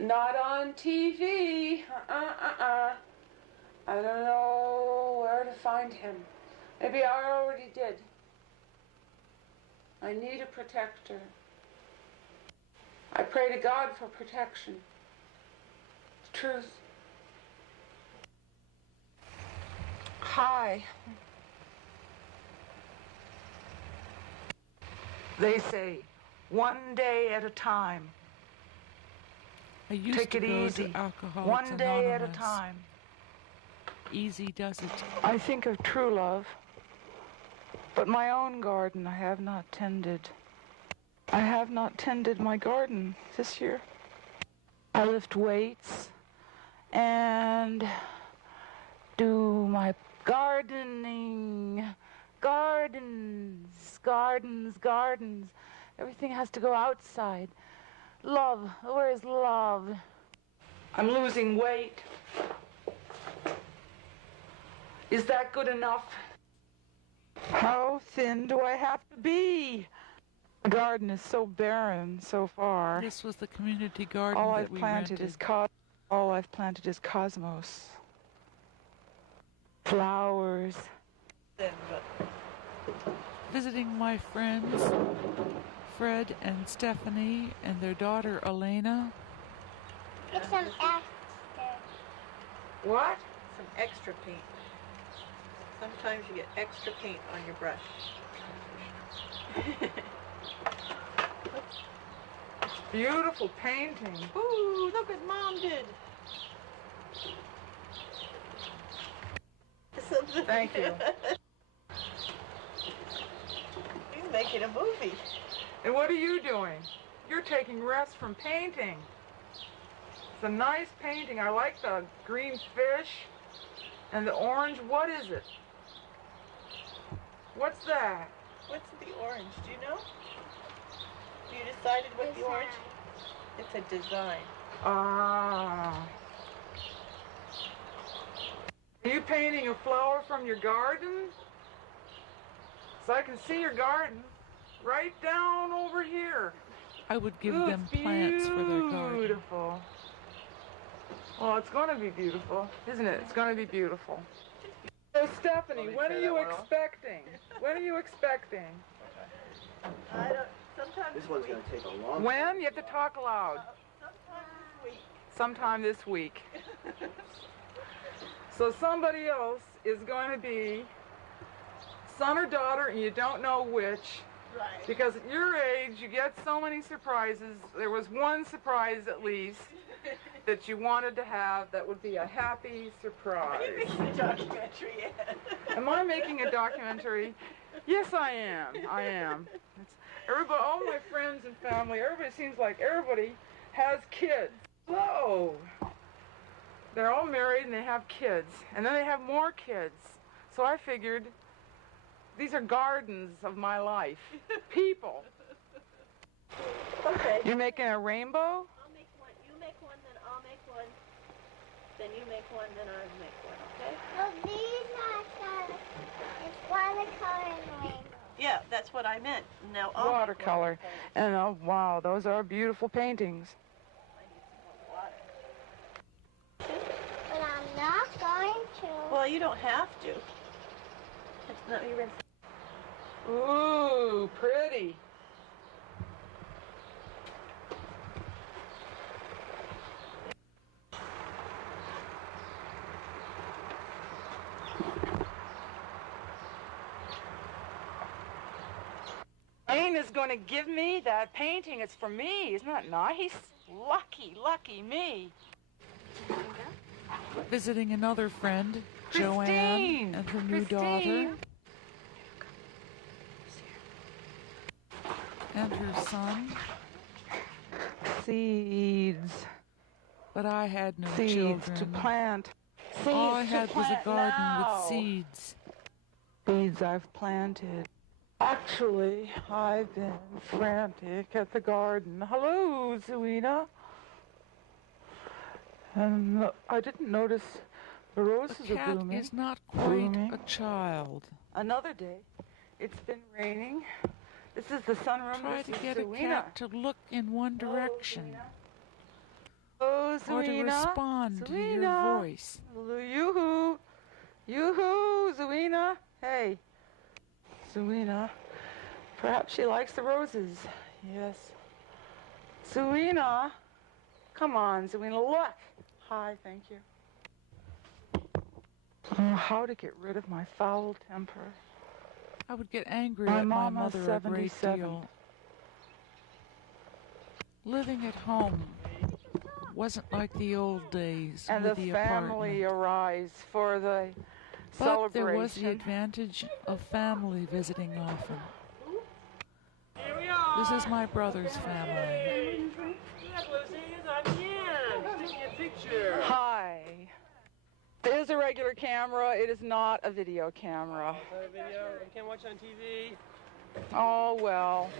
Not on TV. I don't know where to find him. Maybe I already did. I need a protector. I pray to God for protection. Truth. Hi. They say, one day at a time. I used Take to it go easy. to Alcoholics One day at a Anonymous. time. Easy does it. I think of true love, but my own garden I have not tended. I have not tended my garden this year. I lift weights and do my gardening. Gardens. Everything has to go outside. Love. Where is love? I'm losing weight. Is that good enough? How thin do I have to be? The garden is so barren so far. This was the community garden All that I've we planted rented. is all I've planted is cosmos. Flowers. Visiting my friends, Fred and Stephanie, and their daughter Elena. Get some extra. What? Some extra paint. Sometimes you get extra paint on your brush. Beautiful painting. Ooh, look what Mom did. Thank you. He's making a movie. And what are you doing? You're taking rest from painting. It's a nice painting. I like the green fish and the orange. What is it? What's that? What's the orange? Do you know? You decided what the orange? It's a design. Ah. Are you painting a flower from your garden? So I can see your garden right down over here. I would give Ooh, them it's plants for their garden. Beautiful. Well, it's going to be beautiful, isn't it? It's going to be beautiful. So, Stephanie, when are you expecting? When are you expecting? I don't. Sometimes This one's going to take a long time. When? You have to talk loud. Sometime this week. So somebody else is going to be son or daughter, and you don't know which. Right. Because at your age, you get so many surprises. There was one surprise, at least, that you wanted to have that would be a happy surprise. Are you making a documentary yet? Am I making a documentary? Yes, I am. I am. Everybody, all my friends and family, everybody seems like everybody has kids. So, they're all married and they have kids. And then they have more kids. So I figured, these are gardens of my life. People. Okay. You're making a rainbow? I'll make one. You make one, then I'll make one. Then you make one, then I'll make one, okay? Well, these are the, it's watercolor and rainbow. Yeah, that's what I meant. Now I'll Watercolor. And oh, wow, those are beautiful paintings. But I'm not going to. Well, you don't have to. It's not your. Ooh, pretty. Wayne is going to give me that painting. It's for me. Isn't that nice? Lucky, lucky me. Visiting another friend, Joanne, and her new daughter. And her son. Seeds. But I had no Seeds children. to plant. All I Seeds had to was a plant garden now. with seeds. Seeds I've planted. Actually, I've been frantic at the garden. Hello, Zuina. And I didn't notice the roses A cat are blooming. is not quite Blooming. a child. Another day. It's been raining. This is the sunroom. Try This to is get a Zuina. cat to look in one direction. Oh, Or to Zuina. respond to your Zuina. voice. Yoo-hoo. Yoo-hoo, Zuina. Hey. Zuina. Perhaps she likes the roses. Yes. Zuina. Come on, Zuina, look. Hi, thank you. How to get rid of my foul temper. I would get angry My at my mama's mother a great 77. deal. Living at home wasn't like the old days And with the the family apartment. arise for the But celebration. there was the advantage of family visiting often. Here we are. This is my brother's family. Look, Lucy, I'm Yan. Taking a picture. Hi. It is a regular camera. It is not a video camera. Is that a video? You can't watch on TV. Oh, well.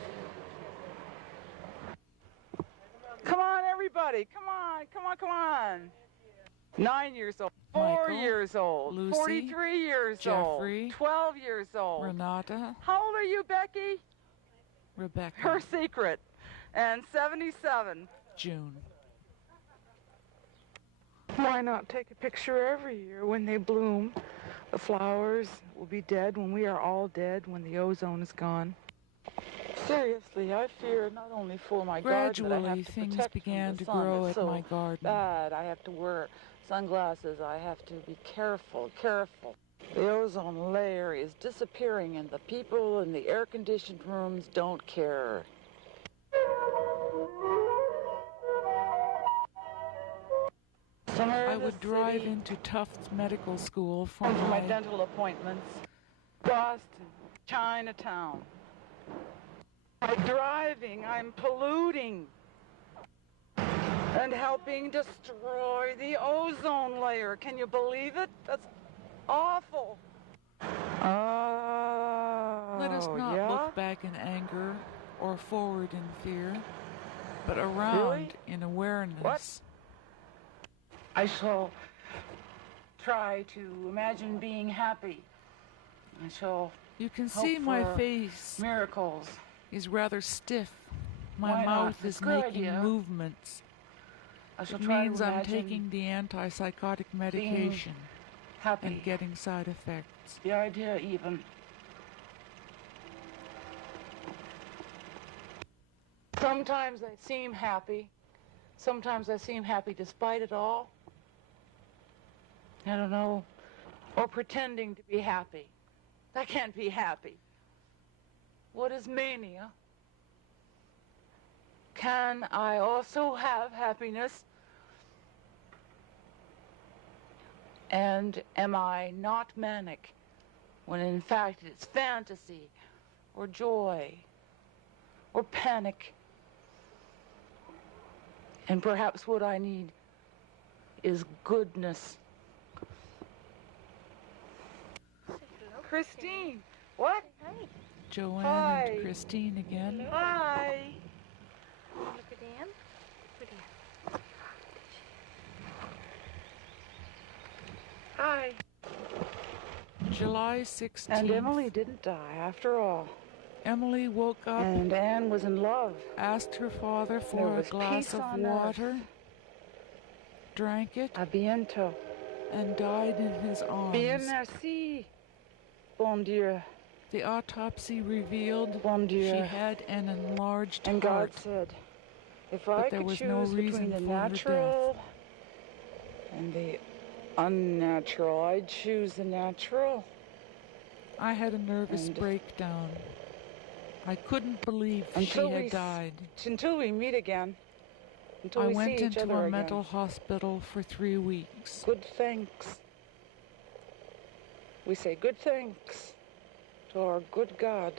Come on, everybody. Come on, come on, come on. 9 years old. 4 Michael, years old. Lucy, 43 years Jeffrey, old. 12 years old. Renata, How old are you, Becky? Rebecca, Her secret. And 77. June. Why not take a picture every year when they bloom? The flowers will be dead when we are all dead, when the ozone is gone. Seriously, I fear not only for my garden, but I Gradually, have to things protect began from to the sun. grow It's at so my garden. bad. I have to wear sunglasses. I have to be careful, careful. The ozone layer is disappearing, and the people in the air-conditioned rooms don't care. I would drive into Tufts Medical School for for my my dental appointments. Boston, Chinatown. By driving, I'm polluting and helping destroy the ozone layer. Can you believe it? That's awful. Oh, Let us not yeah? look back in anger or forward in fear, but around in awareness. What? I shall try to imagine being happy. I shall You can hope see my for face miracles. is rather stiff. My Why not? mouth That's is a good making idea. movements. I shall It try means to I'm imagine taking the antipsychotic medication happy. and getting side effects. The idea even. Sometimes I seem happy. Sometimes I seem happy despite it all. I don't know. Or pretending to be happy. I can't be happy. What is mania? Can I also have happiness? And am I not manic when in fact it's fantasy or joy or panic? And perhaps what I need is goodness. Christine, what? Joanne Hi. and Christine again. Hi. Look at Ann. Look at Ann. Hi. July 16th. And Emily didn't die after all. Emily woke up, And Anne was in love. asked her father There for a was glass peace of on water, drank it, A bientôt. and died in his Bien arms. merci. Bon Dieu. The autopsy revealed Bon Dieu. she had an enlarged And God heart. said, if I there could was choose no between reason the for her natural and the unnatural, I'd choose the natural. I had a nervous And- breakdown. I couldn't believe she Until had we died. Until we meet again. Until I we went see each into other a again. mental hospital for 3 weeks. Good thanks. We say good thanks to our good God.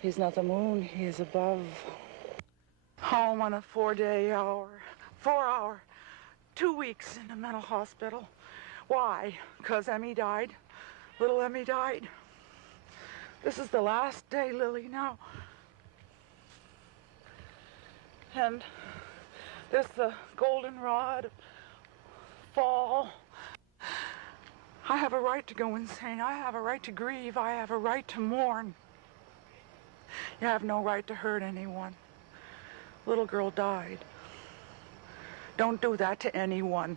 He's not the moon, he is above. Home on a 4 hour, 2 weeks in a mental hospital. Why? Because Emmy died. Little Emmy died. This is the last day, Lily, now. And there's the goldenrod fall. I have a right to go insane. I have a right to grieve. I have a right to mourn. You have no right to hurt anyone. Little girl died. Don't do that to anyone.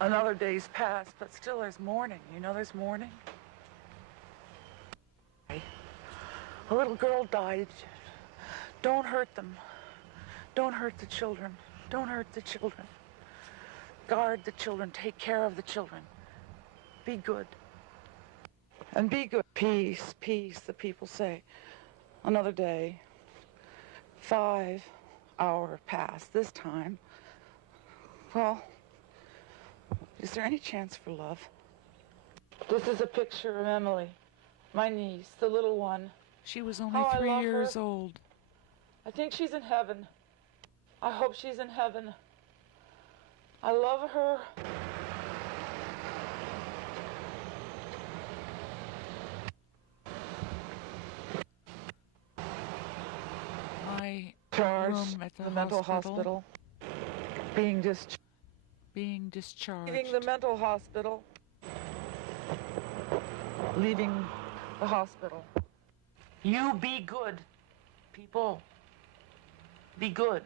Another day's passed, but still there's mourning. You know there's mourning? A little girl died. Don't hurt them. Don't hurt the children. Don't hurt the children. Guard the children. Take care of the children. Be good. And be good. Peace, peace, the people say. Another day. 5 hours passed. This time, well, is there any chance for love? This is a picture of Emily, my niece, the little one. She was only 3 years old. I think she's in heaven. I hope she's in heaven. I love her. My Charged room at the mental hospital. Being discharged. Leaving the mental hospital. Leaving the hospital. You be good, people. Be good.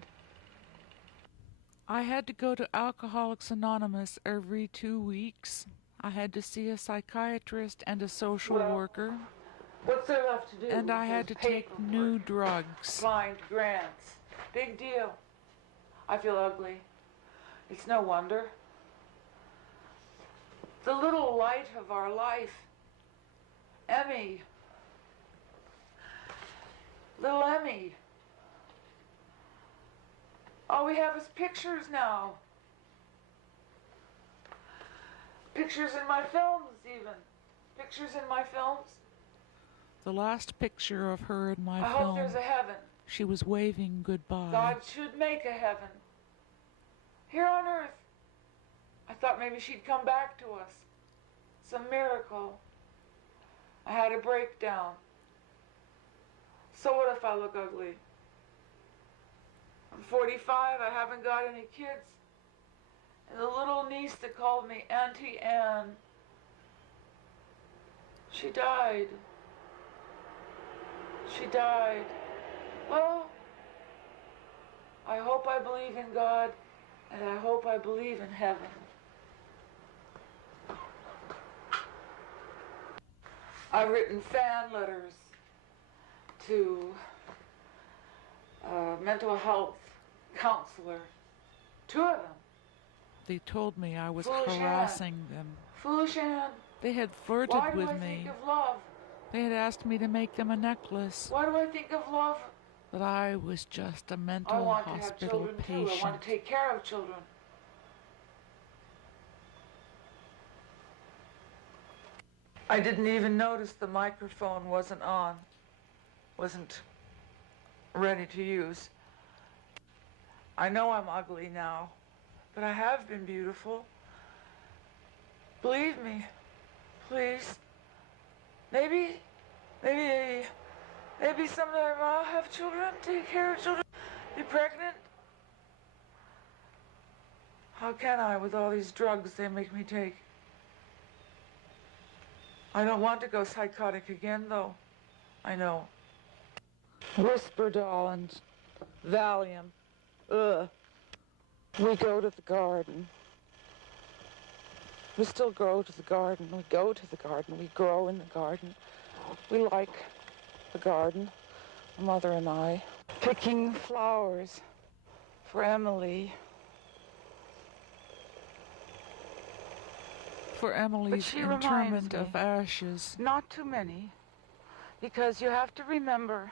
I had to go to Alcoholics Anonymous every 2 weeks. I had to see a psychiatrist and a social worker. What's there left to do? And I had to take new drugs. Find grants. Big deal. I feel ugly. It's no wonder. The little light of our life. Emmy. Little Emmy. All we have is pictures now. Pictures in my films, even. Pictures in my films. The last picture of her in my I film, hope there's a heaven. she was waving goodbye. God should make a heaven. Here on earth. I thought maybe she'd come back to us. Some miracle. I had a breakdown. So what if I look ugly? I'm 45, I haven't got any kids. And the little niece that called me Auntie Anne, she died. She died. Well, I hope I believe in God, and I hope I believe in heaven. I've written fan letters to a mental health counselor. 2 of them. They told me I was Foolish harassing them. Foolish Anne. They had flirted Why do with I me. think of love? They had asked me to make them a necklace. Why do I think of love? But I was just a I mental want to have hospital children patient. too. I want to take care of children. I didn't even notice the microphone wasn't on, wasn't ready to use. I know I'm ugly now, but I have been beautiful. Believe me, please. Maybe someday I'll have children, take care of children, be pregnant. How can I with all these drugs they make me take? I don't want to go psychotic again, though. I know. Risperdal and Valium. Ugh. We go to the garden. We still go to the garden. We go to the garden. We grow in the garden. We like the garden, Mother and I. Picking flowers for Emily. For Emily's interment of ashes. Not too many, because you have to remember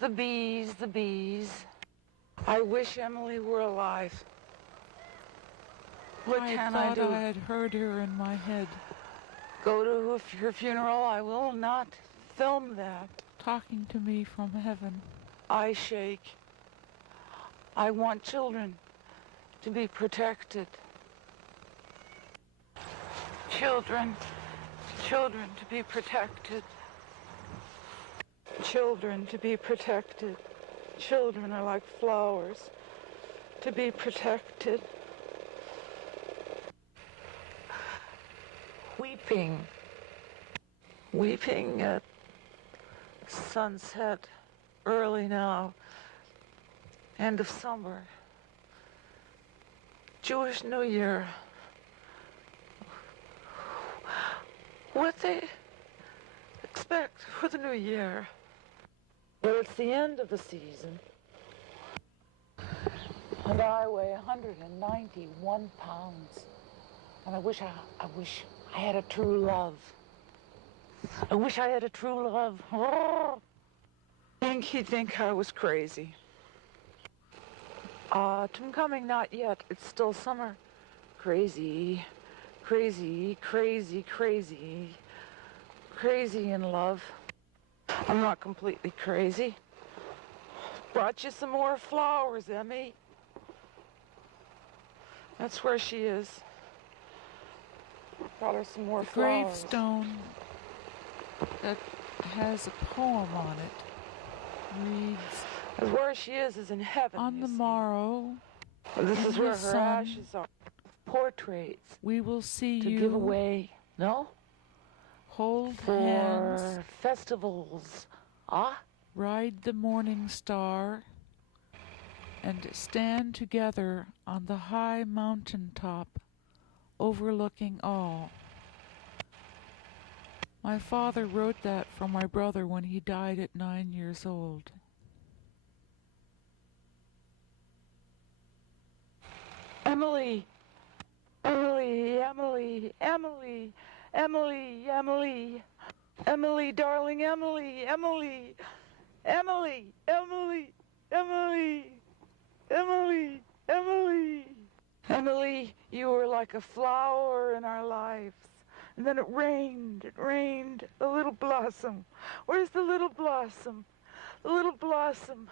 the bees, the bees. I wish Emily were alive. What can I do? I thought I had heard her in my head. Go to her funeral? I will not film that. Talking to me from heaven. I shake. I want children to be protected. Children to be protected. Children to be protected. Children are like flowers. to be protected. Weeping at sunset, early now, end of summer, Jewish New Year. What they expect for the new year. But it's the end of the season. And I weigh 191 pounds. And I wish I had a true love. I wish I had a true love. Oh. He'd think I was crazy. Autumn coming, not yet. It's still summer. Crazy, crazy, crazy, crazy. Crazy in love. I'm not completely crazy. Brought you some more flowers, Emmy. That's where she is. Brought her some more flowers. Gravestone that has a poem on it reads, and where she is in heaven. On the morrow, this is where her ashes are. Portraits. We will see to you. give away. No? Hold for hands. Festivals. Ride the morning star. And stand together on the high mountain top, overlooking all. My father wrote that for my brother when he died at 9 years old. Emily, Emily, Emily, Emily, Emily, Emily, Emily, darling, Emily, Emily, Emily, Emily, Emily, Emily, Emily. Emily, you were like a flower in our lives. And then it rained, a little blossom. Where's the little blossom? The little blossom.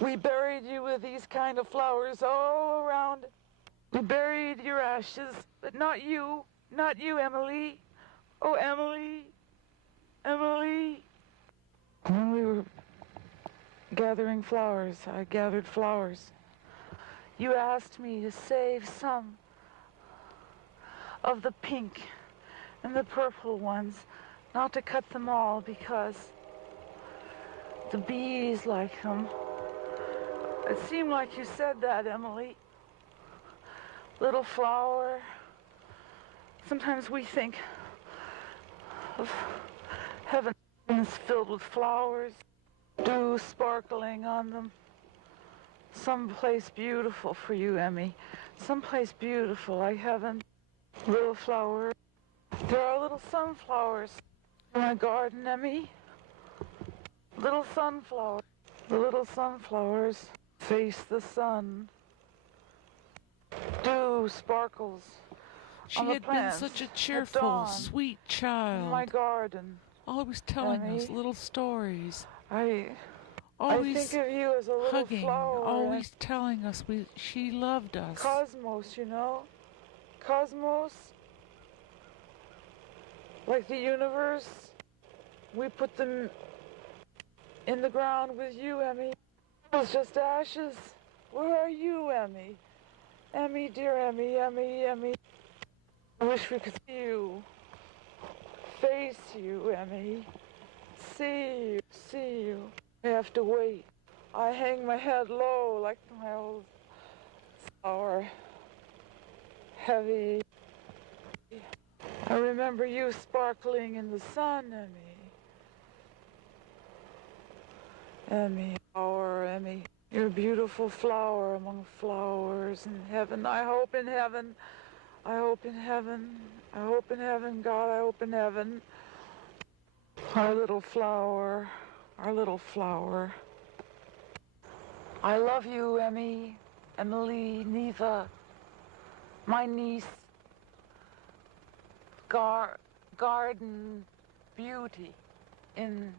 We buried you with these kind of flowers all around. We buried your ashes, but not you, Emily. Oh, Emily, Emily. When we were gathering flowers, I gathered flowers. You asked me to save some of the pink and the purple ones, not to cut them all because the bees like them. It seemed like you said that, Emily. Little flower. Sometimes we think of heaven is filled with flowers, dew sparkling on them. Someplace beautiful for you, Emmy. Someplace beautiful like heaven. Little flowers. There are little sunflowers in my garden, Emmy. Little sunflowers. The little sunflowers face the sun. Dew sparkles. She had been such a cheerful, sweet child. In my garden. Always telling us little stories. I always think of you as a little hugging, flower. always telling us she loved us. Cosmos, you know? Cosmos. Like the universe. We put them in the ground with you, Emmy. It was just ashes. Where are you, Emmy? Emmy, dear Emmy, Emmy, Emmy. I wish we could see you. Face you, Emmy. See you. I have to wait. I hang my head low like my old flower. Heavy. I remember you sparkling in the sun, Emmy. Emmy, flower, Emmy. You're a beautiful flower among flowers in heaven. I hope in heaven. I hope in heaven. I hope in heaven, God, I hope in heaven. Our little flower. Our little flower. I love you, Emmy, Emily, Neva, my niece. Garden beauty in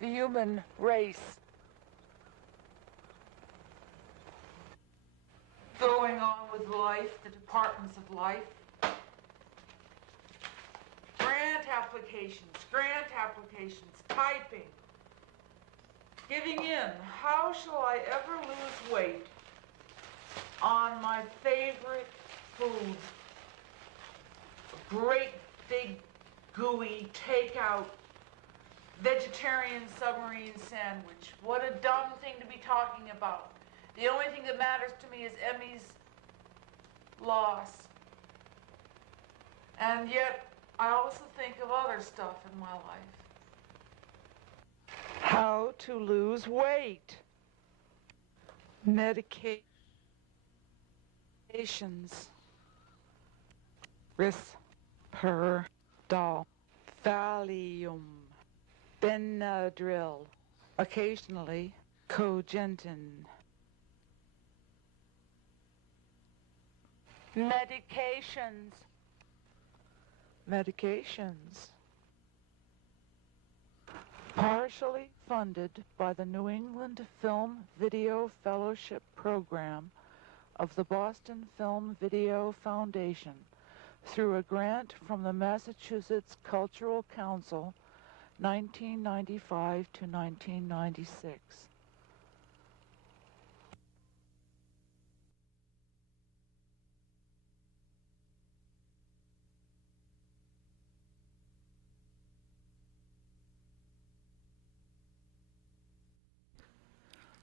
the human race. Going on with life, the departments of life. Grant applications, typing, giving in. How shall I ever lose weight? on my favorite food. A great big gooey takeout vegetarian submarine sandwich. What a dumb thing to be talking about. The only thing that matters to me is Emmy's loss. And yet, I also think of other stuff in my life. How to lose weight. Medications. Risperdal. Valium. Benadryl. Occasionally, Cogentin. Medications. Partially funded by the New England Film Video Fellowship Program of the Boston Film Video Foundation through a grant from the Massachusetts Cultural Council, 1995 to 1996.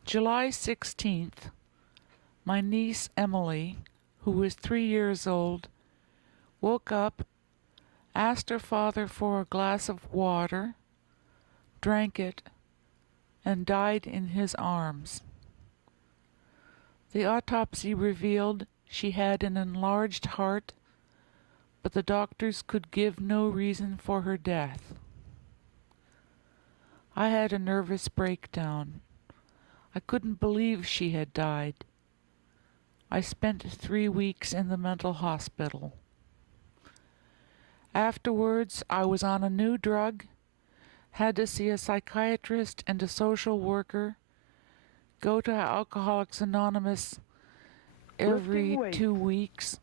July 16th, my niece Emily, who was 3 years old, woke up, asked her father for a glass of water, drank it, and died in his arms. The autopsy revealed she had an enlarged heart, but the doctors could give no reason for her death. I had a nervous breakdown. I couldn't believe she had died. I spent 3 weeks in the mental hospital. Afterwards, I was on a new drug, had to see a psychiatrist and a social worker, go to Alcoholics Anonymous every 2 weeks,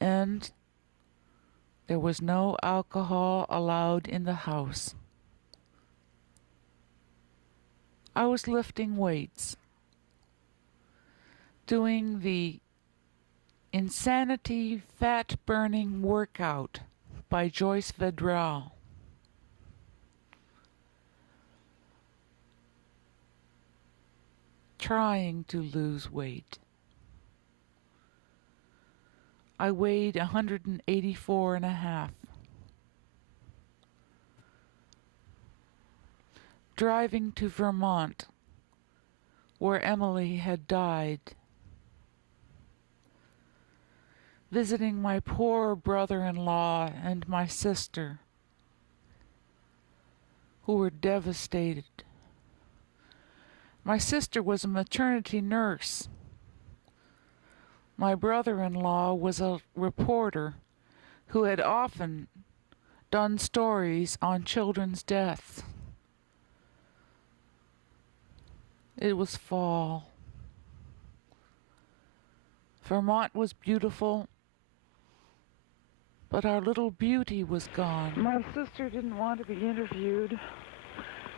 and there was no alcohol allowed in the house. I was lifting weights, doing the Insanity Fat Burning Workout by Joyce Vedral. Trying to lose weight. I weighed 184.5. Driving to Vermont, where Emily had died. Visiting my poor brother-in-law and my sister, who were devastated. My sister was a maternity nurse. My brother-in-law was a reporter who had often done stories on children's deaths. It was fall. Vermont was beautiful, but our little beauty was gone. My sister didn't want to be interviewed,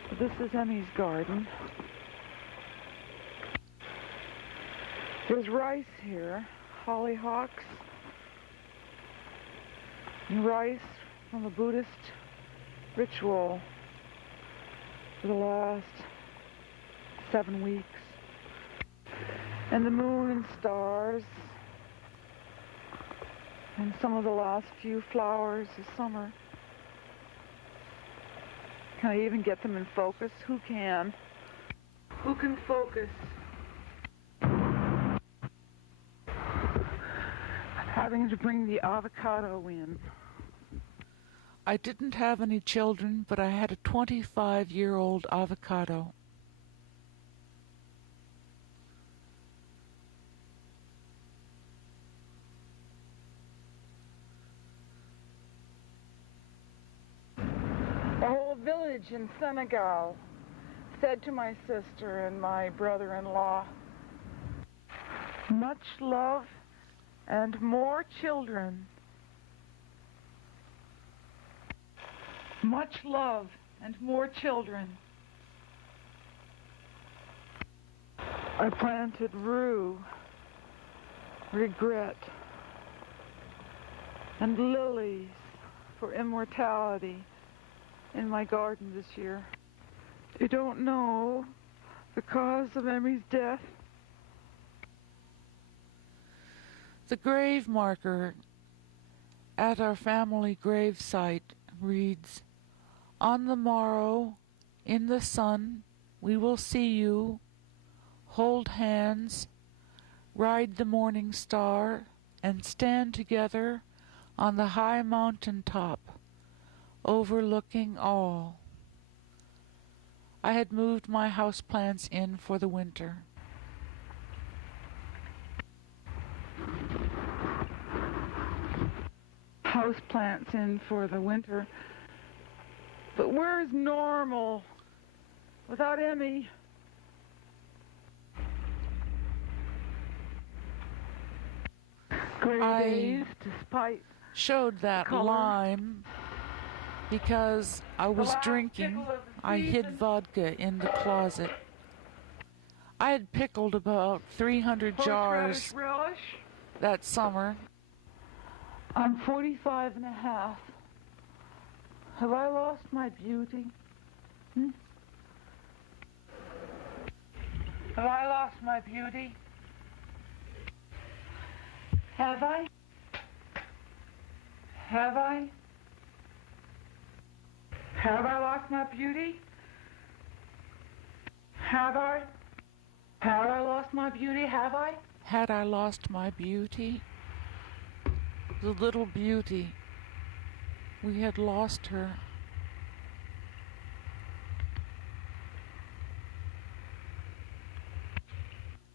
but this is Emmy's garden. There's rice here, hollyhocks, and rice from a Buddhist ritual for the last 7 weeks. And the moon and stars, and some of the last few flowers of summer. Can I even get them in focus? Who can? Who can focus? Having to bring the avocado in. I didn't have any children, but I had a 25-year-old avocado. The whole village in Senegal said to my sister and my brother-in-law, much love and more children. Much love and more children. I planted rue regret, and lilies for immortality in my garden this year. You don't know the cause of Emmy's death? The grave marker at our family grave site reads, "On the morrow, in the sun, we will see you, hold hands, ride the morning star, and stand together on the high mountain top, overlooking all." I had moved my houseplants in for the winter. Houseplants in for the winter. But where's normal without Emmy? Gray days, despite showed that lime because I was drinking. I hid vodka in the closet. I had pickled about 300 jars that summer. I'm 45 and a half. Have I lost my beauty? Have I lost my beauty? Have I? Have I? Have I lost my beauty? Have I? Have I lost my beauty? Have I? Had I lost my beauty? The little beauty. We had lost her.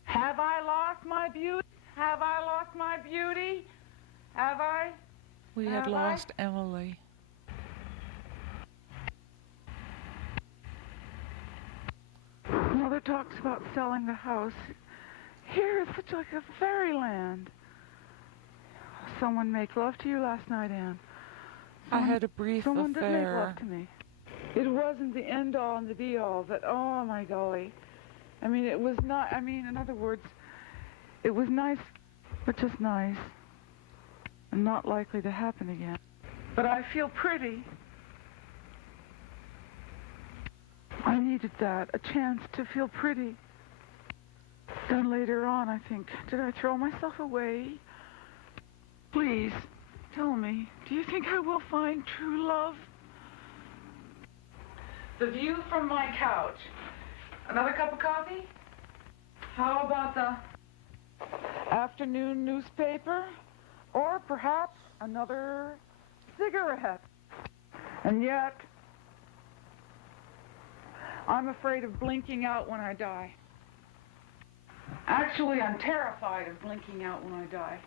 Have I lost my beauty? Have I lost my beauty? Have I? We had lost Emily. Mother talks about selling the house. Here it's such like a fairyland. Someone make love to you last night, Anne. I had a brief affair. Someone did make love to me. It wasn't the end all and the be all, but oh my golly. I mean, it was not, in other words, it was nice, but just nice. And not likely to happen again. But I feel pretty. I needed that, a chance to feel pretty. Then later on, I think, did I throw myself away? Please, tell me, do you think I will find true love? The view from my couch. Another cup of coffee? How about the afternoon newspaper? Or perhaps another cigarette? And yet, I'm afraid of blinking out when I die. Actually, I'm terrified of blinking out when I die.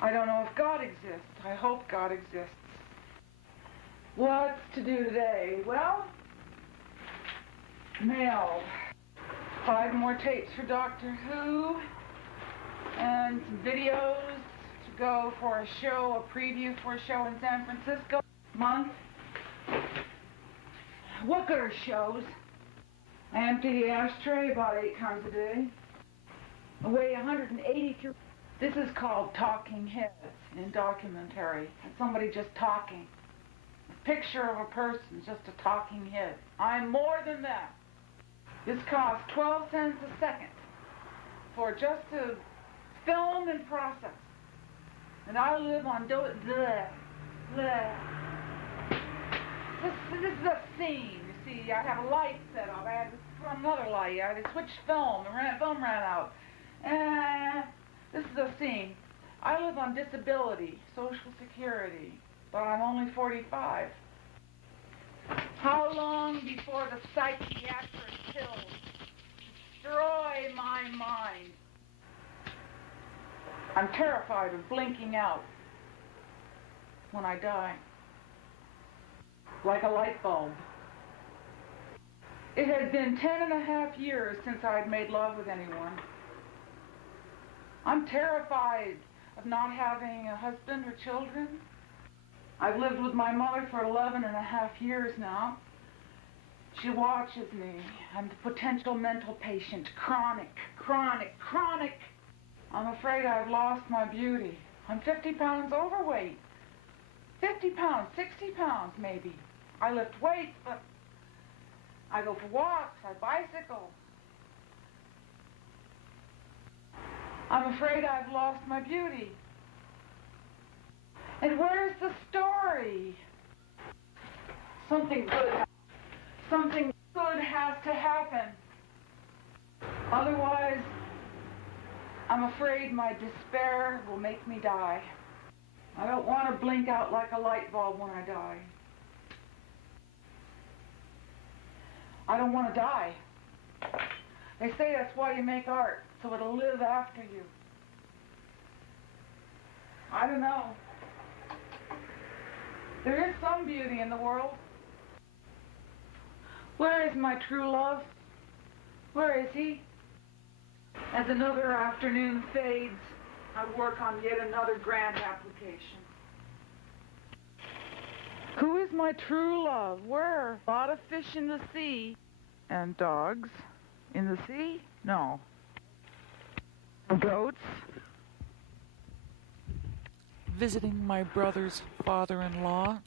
I don't know if God exists. I hope God exists. What's to do today? Well, mailed 5 more tapes for Doctor Who and some videos to go for a show, a preview for a show in San Francisco month. What good are shows? I empty the ashtray about 8 times a day. I weigh 183. This is called talking heads in documentary. It's somebody just talking. A picture of a person, just a talking head. I'm more than that. This costs 12 cents a second for just to film and process. And I live on This is a scene. You see, I have a light set up. I had to put on another light. I had to switch film. The film ran out. This is a scene. I live on disability, Social Security, but I'm only 45. How long before the psychiatric pills destroy my mind? I'm terrified of blinking out when I die. Like a light bulb. It had been 10.5 years since I'd made love with anyone. I'm terrified of not having a husband or children. I've lived with my mother for 11.5 years now. She watches me. I'm the potential mental patient. Chronic, chronic, chronic. I'm afraid I've lost my beauty. I'm 50 pounds overweight. 50 pounds, 60 pounds maybe. I lift weights, but I go for walks, I bicycle. I'm afraid I've lost my beauty. And where's the story? Something good has to happen. Otherwise, I'm afraid my despair will make me die. I don't want to blink out like a light bulb when I die. I don't want to die. They say that's why you make art, so it'll live after you. I don't know. There is some beauty in the world. Where is my true love? Where is he? As another afternoon fades, I work on yet another grant application. Who is my true love? Where? A lot of fish in the sea. And dogs in the sea? No. Goats? Visiting my brother's father-in-law,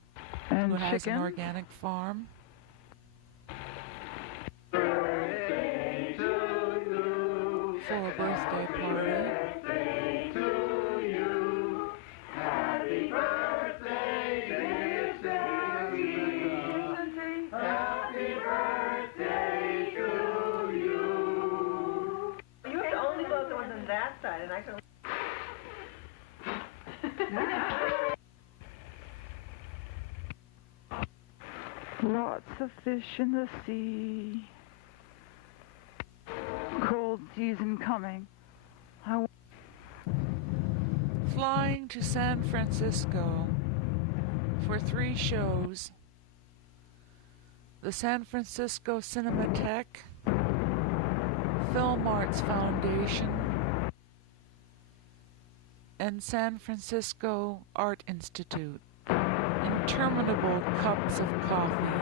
And who has an chicken? organic farm. Birthday to you. For a birthday party. Birthday to you. Happy birthday, dear Sandy. Happy birthday to you. You have to only vote the ones on that side, and I can. Lots of fish in the sea. Cold season coming. Flying to San Francisco for 3 shows. The San Francisco Cinematheque, Film Arts Foundation, and San Francisco Art Institute. Interminable cups of coffee.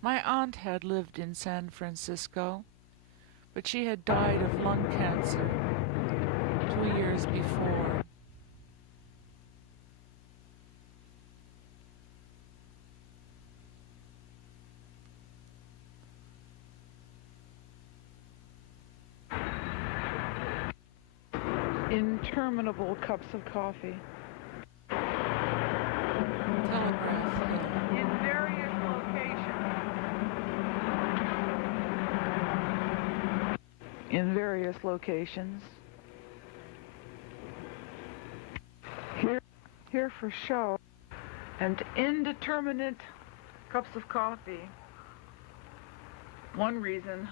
My aunt had lived in San Francisco, but she had died of lung cancer 2 years before. Interminable cups of coffee. Telegraph hill. In various locations. In various locations. Here for show. And indeterminate cups of coffee. One reason,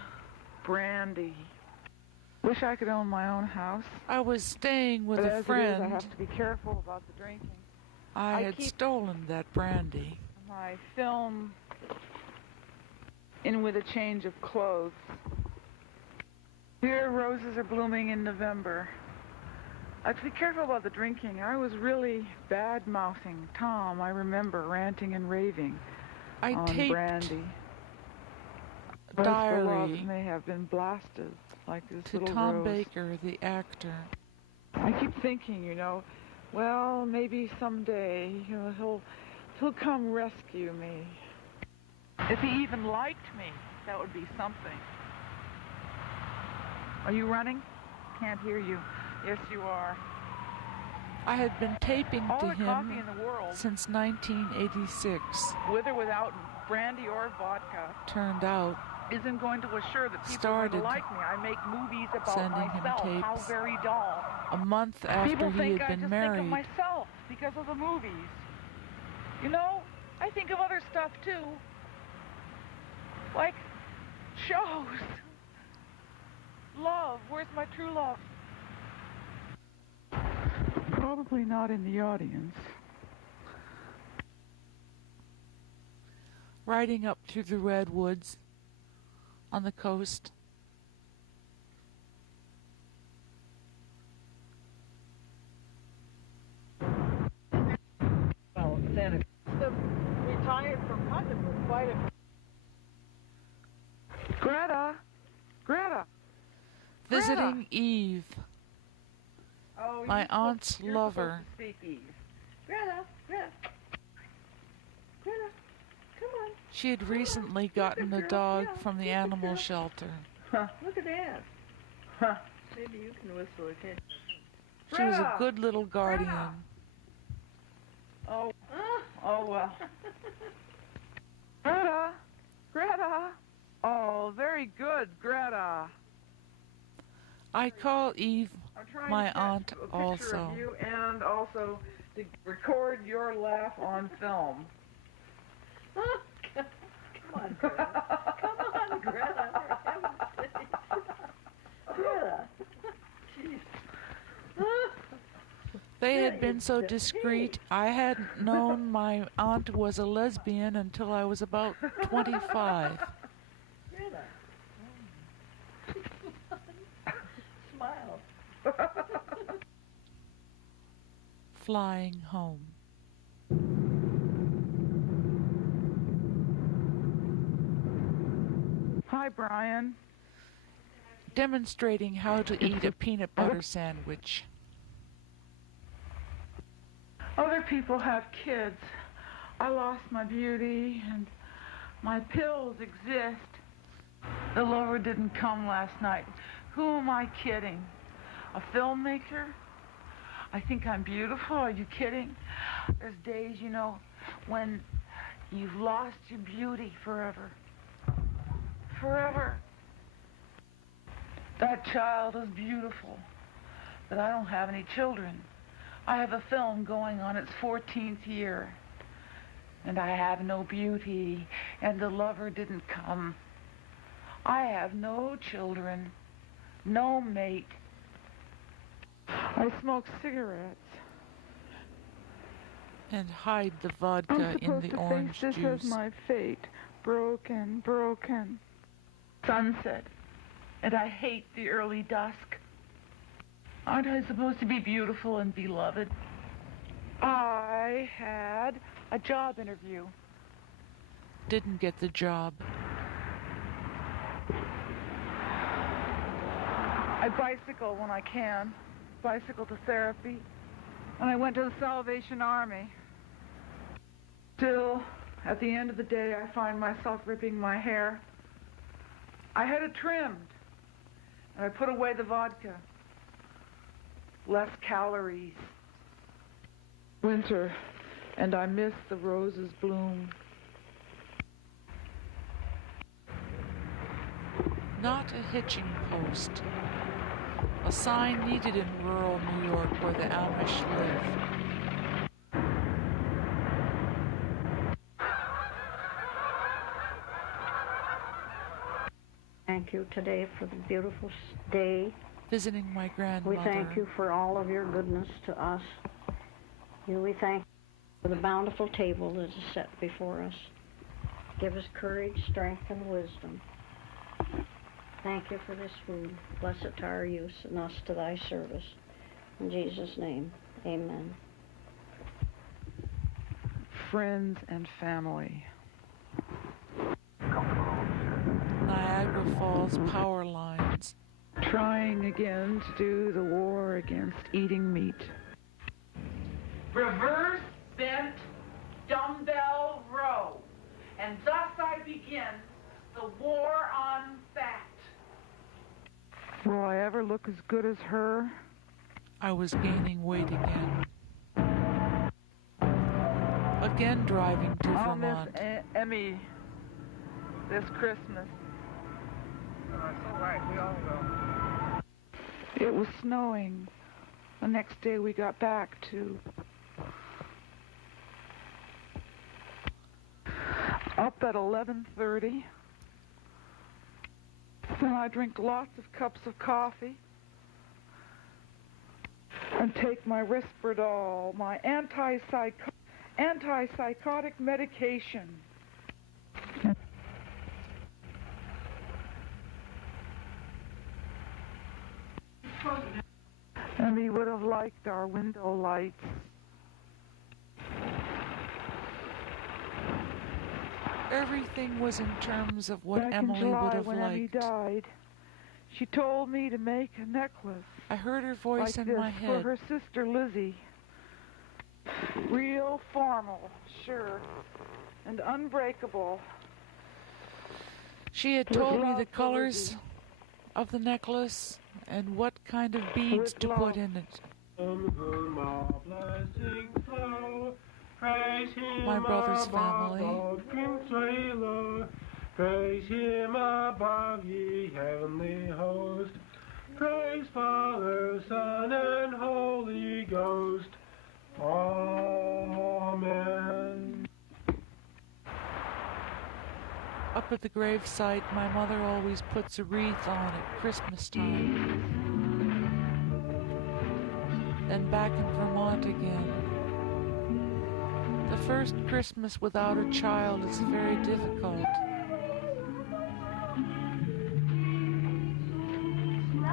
brandy. Wish I could own my own house. I was staying with But a as it is, friend. I have to be careful about the drinking. I had keep stolen that brandy. my film in with a change of clothes. Here, roses are blooming in November. I have to be careful about the drinking. I was really bad-mouthing Tom, I remember, ranting and raving I on taped brandy. a But the love diary may have been blasted like this to little Tom rose. Baker, the actor. I keep thinking, you know, well, maybe someday he'll come rescue me. If he even liked me, that would be something. Are you running? Can't hear you. Yes, you are. I had been taping All to the coffee him in the world, since 1986. with or without brandy or vodka, Turned out, isn't going to assure that people are going to Started like me. I make movies about sending him myself. How tapes very dull. a month after People he think had I been just married. think of myself because of the movies. You know, I think of other stuff too. Like shows. Love. Where's my true love? Probably not in the audience. Riding up through the redwoods on the coast. Well, bite it. Greta! Greta! Visiting Eve, Oh, my aunt's you're lover. supposed to speak Eve. Greta, Greta. Greta, come on. She had recently gotten a dog from the animal shelter. Huh, look at that. Huh. Maybe you can whistle a kid. She was a good little guardian. Oh, oh well. Greta! Greta! Oh, very good, Greta. I call Eve I'm trying my to get aunt a picture also. of you and also to record your laugh on film. Come on, Greta. Come on, Greta. For heaven's sake. Greta. Jeez. They had been so discreet, I hadn't known my aunt was a lesbian until I was about 25. Greta. Smile. Flying home. Hi, Brian. Demonstrating how to eat a peanut butter sandwich. Other people have kids. I lost my beauty and my pills exist. The lover didn't come last night. Who am I kidding? A filmmaker? I think I'm beautiful. Are you kidding? There's days, you know, when you've lost your beauty forever. Forever. That child is beautiful, but I don't have any children. I have a film going on its 14th year, and I have no beauty, and the lover didn't come. I have no children, no mate. I smoke cigarettes. And hide the vodka I'm in the supposed to orange face this juice. as my fate. Broken, broken. Sunset. And I hate the early dusk. Aren't I supposed to be beautiful and beloved? I had a job interview. Didn't get the job. I bicycle when I can. Bicycle to therapy. And I went to the Salvation Army. Still, at the end of the day, I find myself ripping my hair. I had it trimmed. And I put away the vodka. Less calories. Winter, and I miss the roses bloom. Not a hitching post. A sign needed in rural New York where the Amish live. Thank you today for the beautiful day. Visiting my grandmother. We thank you for all of your goodness to us. We thank you for the bountiful table that is set before us. Give us courage, strength, and wisdom. Thank you for this food. Bless it to our use and us to thy service. In Jesus' name, amen. Friends and family. Niagara Falls power lines. Trying again to do the war against eating meat. Reverse bent dumbbell row. And thus I begin the war on fat. Will I ever look as good as her? I was gaining weight again. Again driving to I'll Vermont. miss Emmy this Christmas. It's all right. We all will. It was snowing. The next day we got back to up at 11:30. Then I drink lots of cups of coffee and take my Risperdal, my antipsychotic medication. And we would have liked our window lights. Everything was in terms of what Back Emily in July, would have when Emmy liked. died, she told me to make a necklace I heard her voice like in this my for head. her sister Lizzie. Real formal, sure, and unbreakable. She had With told me love the for colors Lizzie. of the necklace and what kind of beads With to love. put in it. My brother's family. Praise him above, ye heavenly host. Praise Father, Son, and Holy Ghost. Amen. Up at the gravesite, my mother always puts a wreath on at Christmas time. Then back in Vermont again. The first Christmas without a child is very difficult.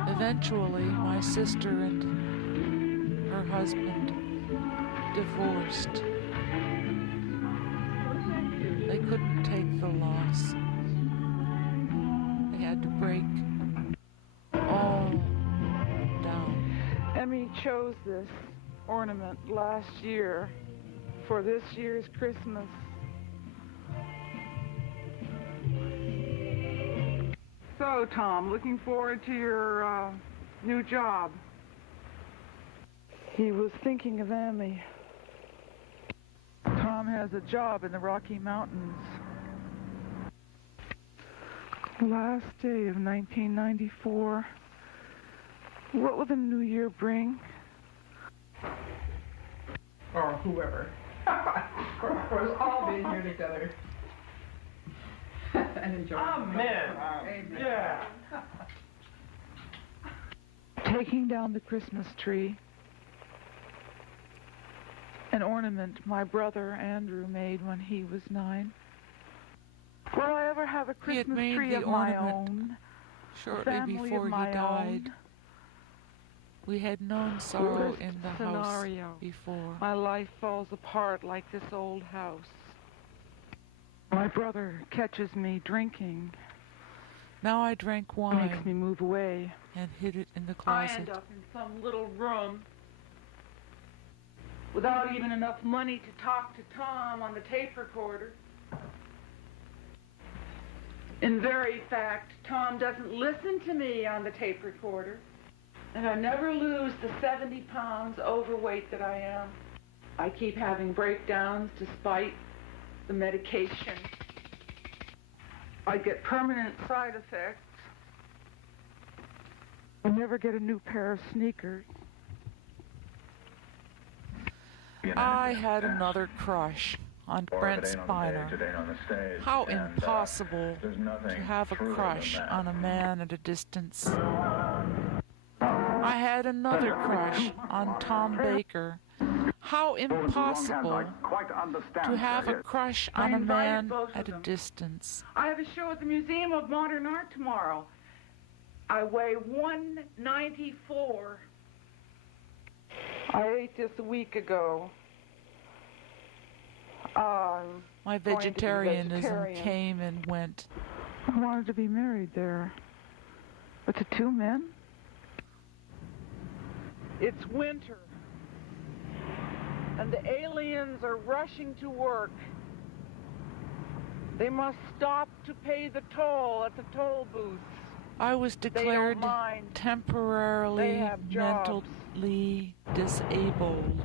Eventually, my sister and her husband divorced. They couldn't take the loss. They had to break all down. Emmy chose this ornament last year for this year's Christmas. So, Tom, looking forward to your new job. He was thinking of Emmy. Tom has a job in the Rocky Mountains. Last day of 1994. What will the new year bring? Or whoever. Of course, all being here together. And enjoying. Amen. Yeah. Taking down the Christmas tree. An ornament my brother Andrew made when he was 9. Will I ever have a He had Christmas made tree the of my ornament own? shortly Family before of he my died. own? We had known sorrow Worst in the scenario. house before. My life falls apart like this old house. My brother catches me drinking. Now I drank Makes wine me move away. and hid it in the I closet. end up in some little room without even enough money to talk to Tom on the tape recorder. In very fact, Tom doesn't listen to me on the tape recorder, and I never lose the 70 pounds overweight that I am. I keep having breakdowns despite the medication. I get permanent side effects. I never get a new pair of sneakers. I had another crush on Brent Spiner. How impossible to have a crush on a man at a distance. I had another crush on Tom Baker. How impossible to have a crush on a man at a distance. I have a show at the Museum of Modern Art tomorrow. I weigh 194. I ate this a week ago. My vegetarianism came and went. I wanted to be married there. But to 2 men? It's winter. And the aliens are rushing to work. They must stop to pay the toll at the toll booths. I was declared temporarily mentally disabled,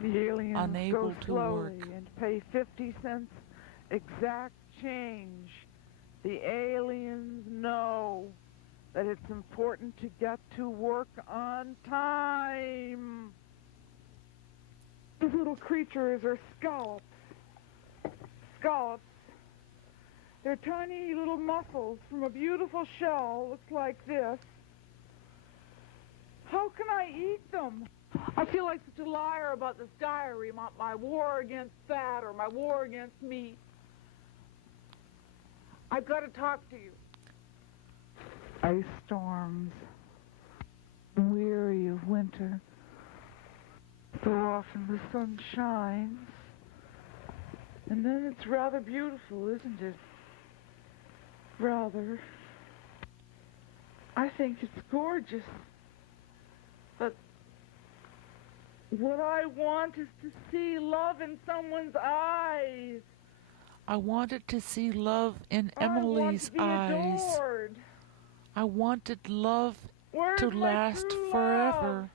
The aliens unable go to slowly work. and pay 50 cents exact change. The aliens know that it's important to get to work on time. These little creatures are scallops. Scallops. They're tiny little mussels from a beautiful shell, looks like this. How can I eat them? I feel like such a liar about this diary, my war against fat or my war against meat. I've got to talk to you. Ice storms. I'm weary of winter. So often the sun shines. And then it's rather beautiful, isn't it? Rather. I think it's gorgeous. But what I want is to see love in someone's eyes. I wanted to see love in Emily's eyes. Adored. I wanted love Where's to my last true forever.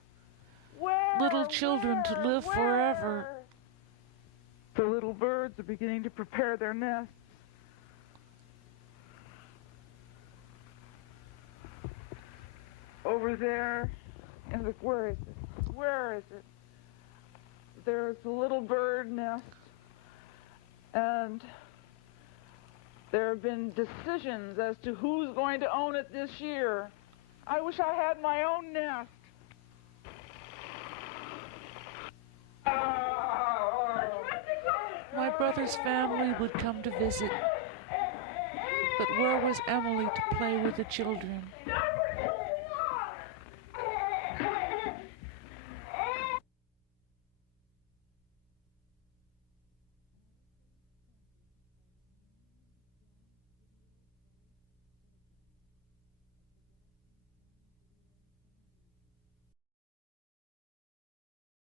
Where, Little children to live forever. The little birds are beginning to prepare their nests. Over there, and look, where is it? Where is it? There's a little bird nest, and there have been decisions as to who's going to own it this year. I wish I had my own nest. My brother's family would come to visit, but where was Emily to play with the children?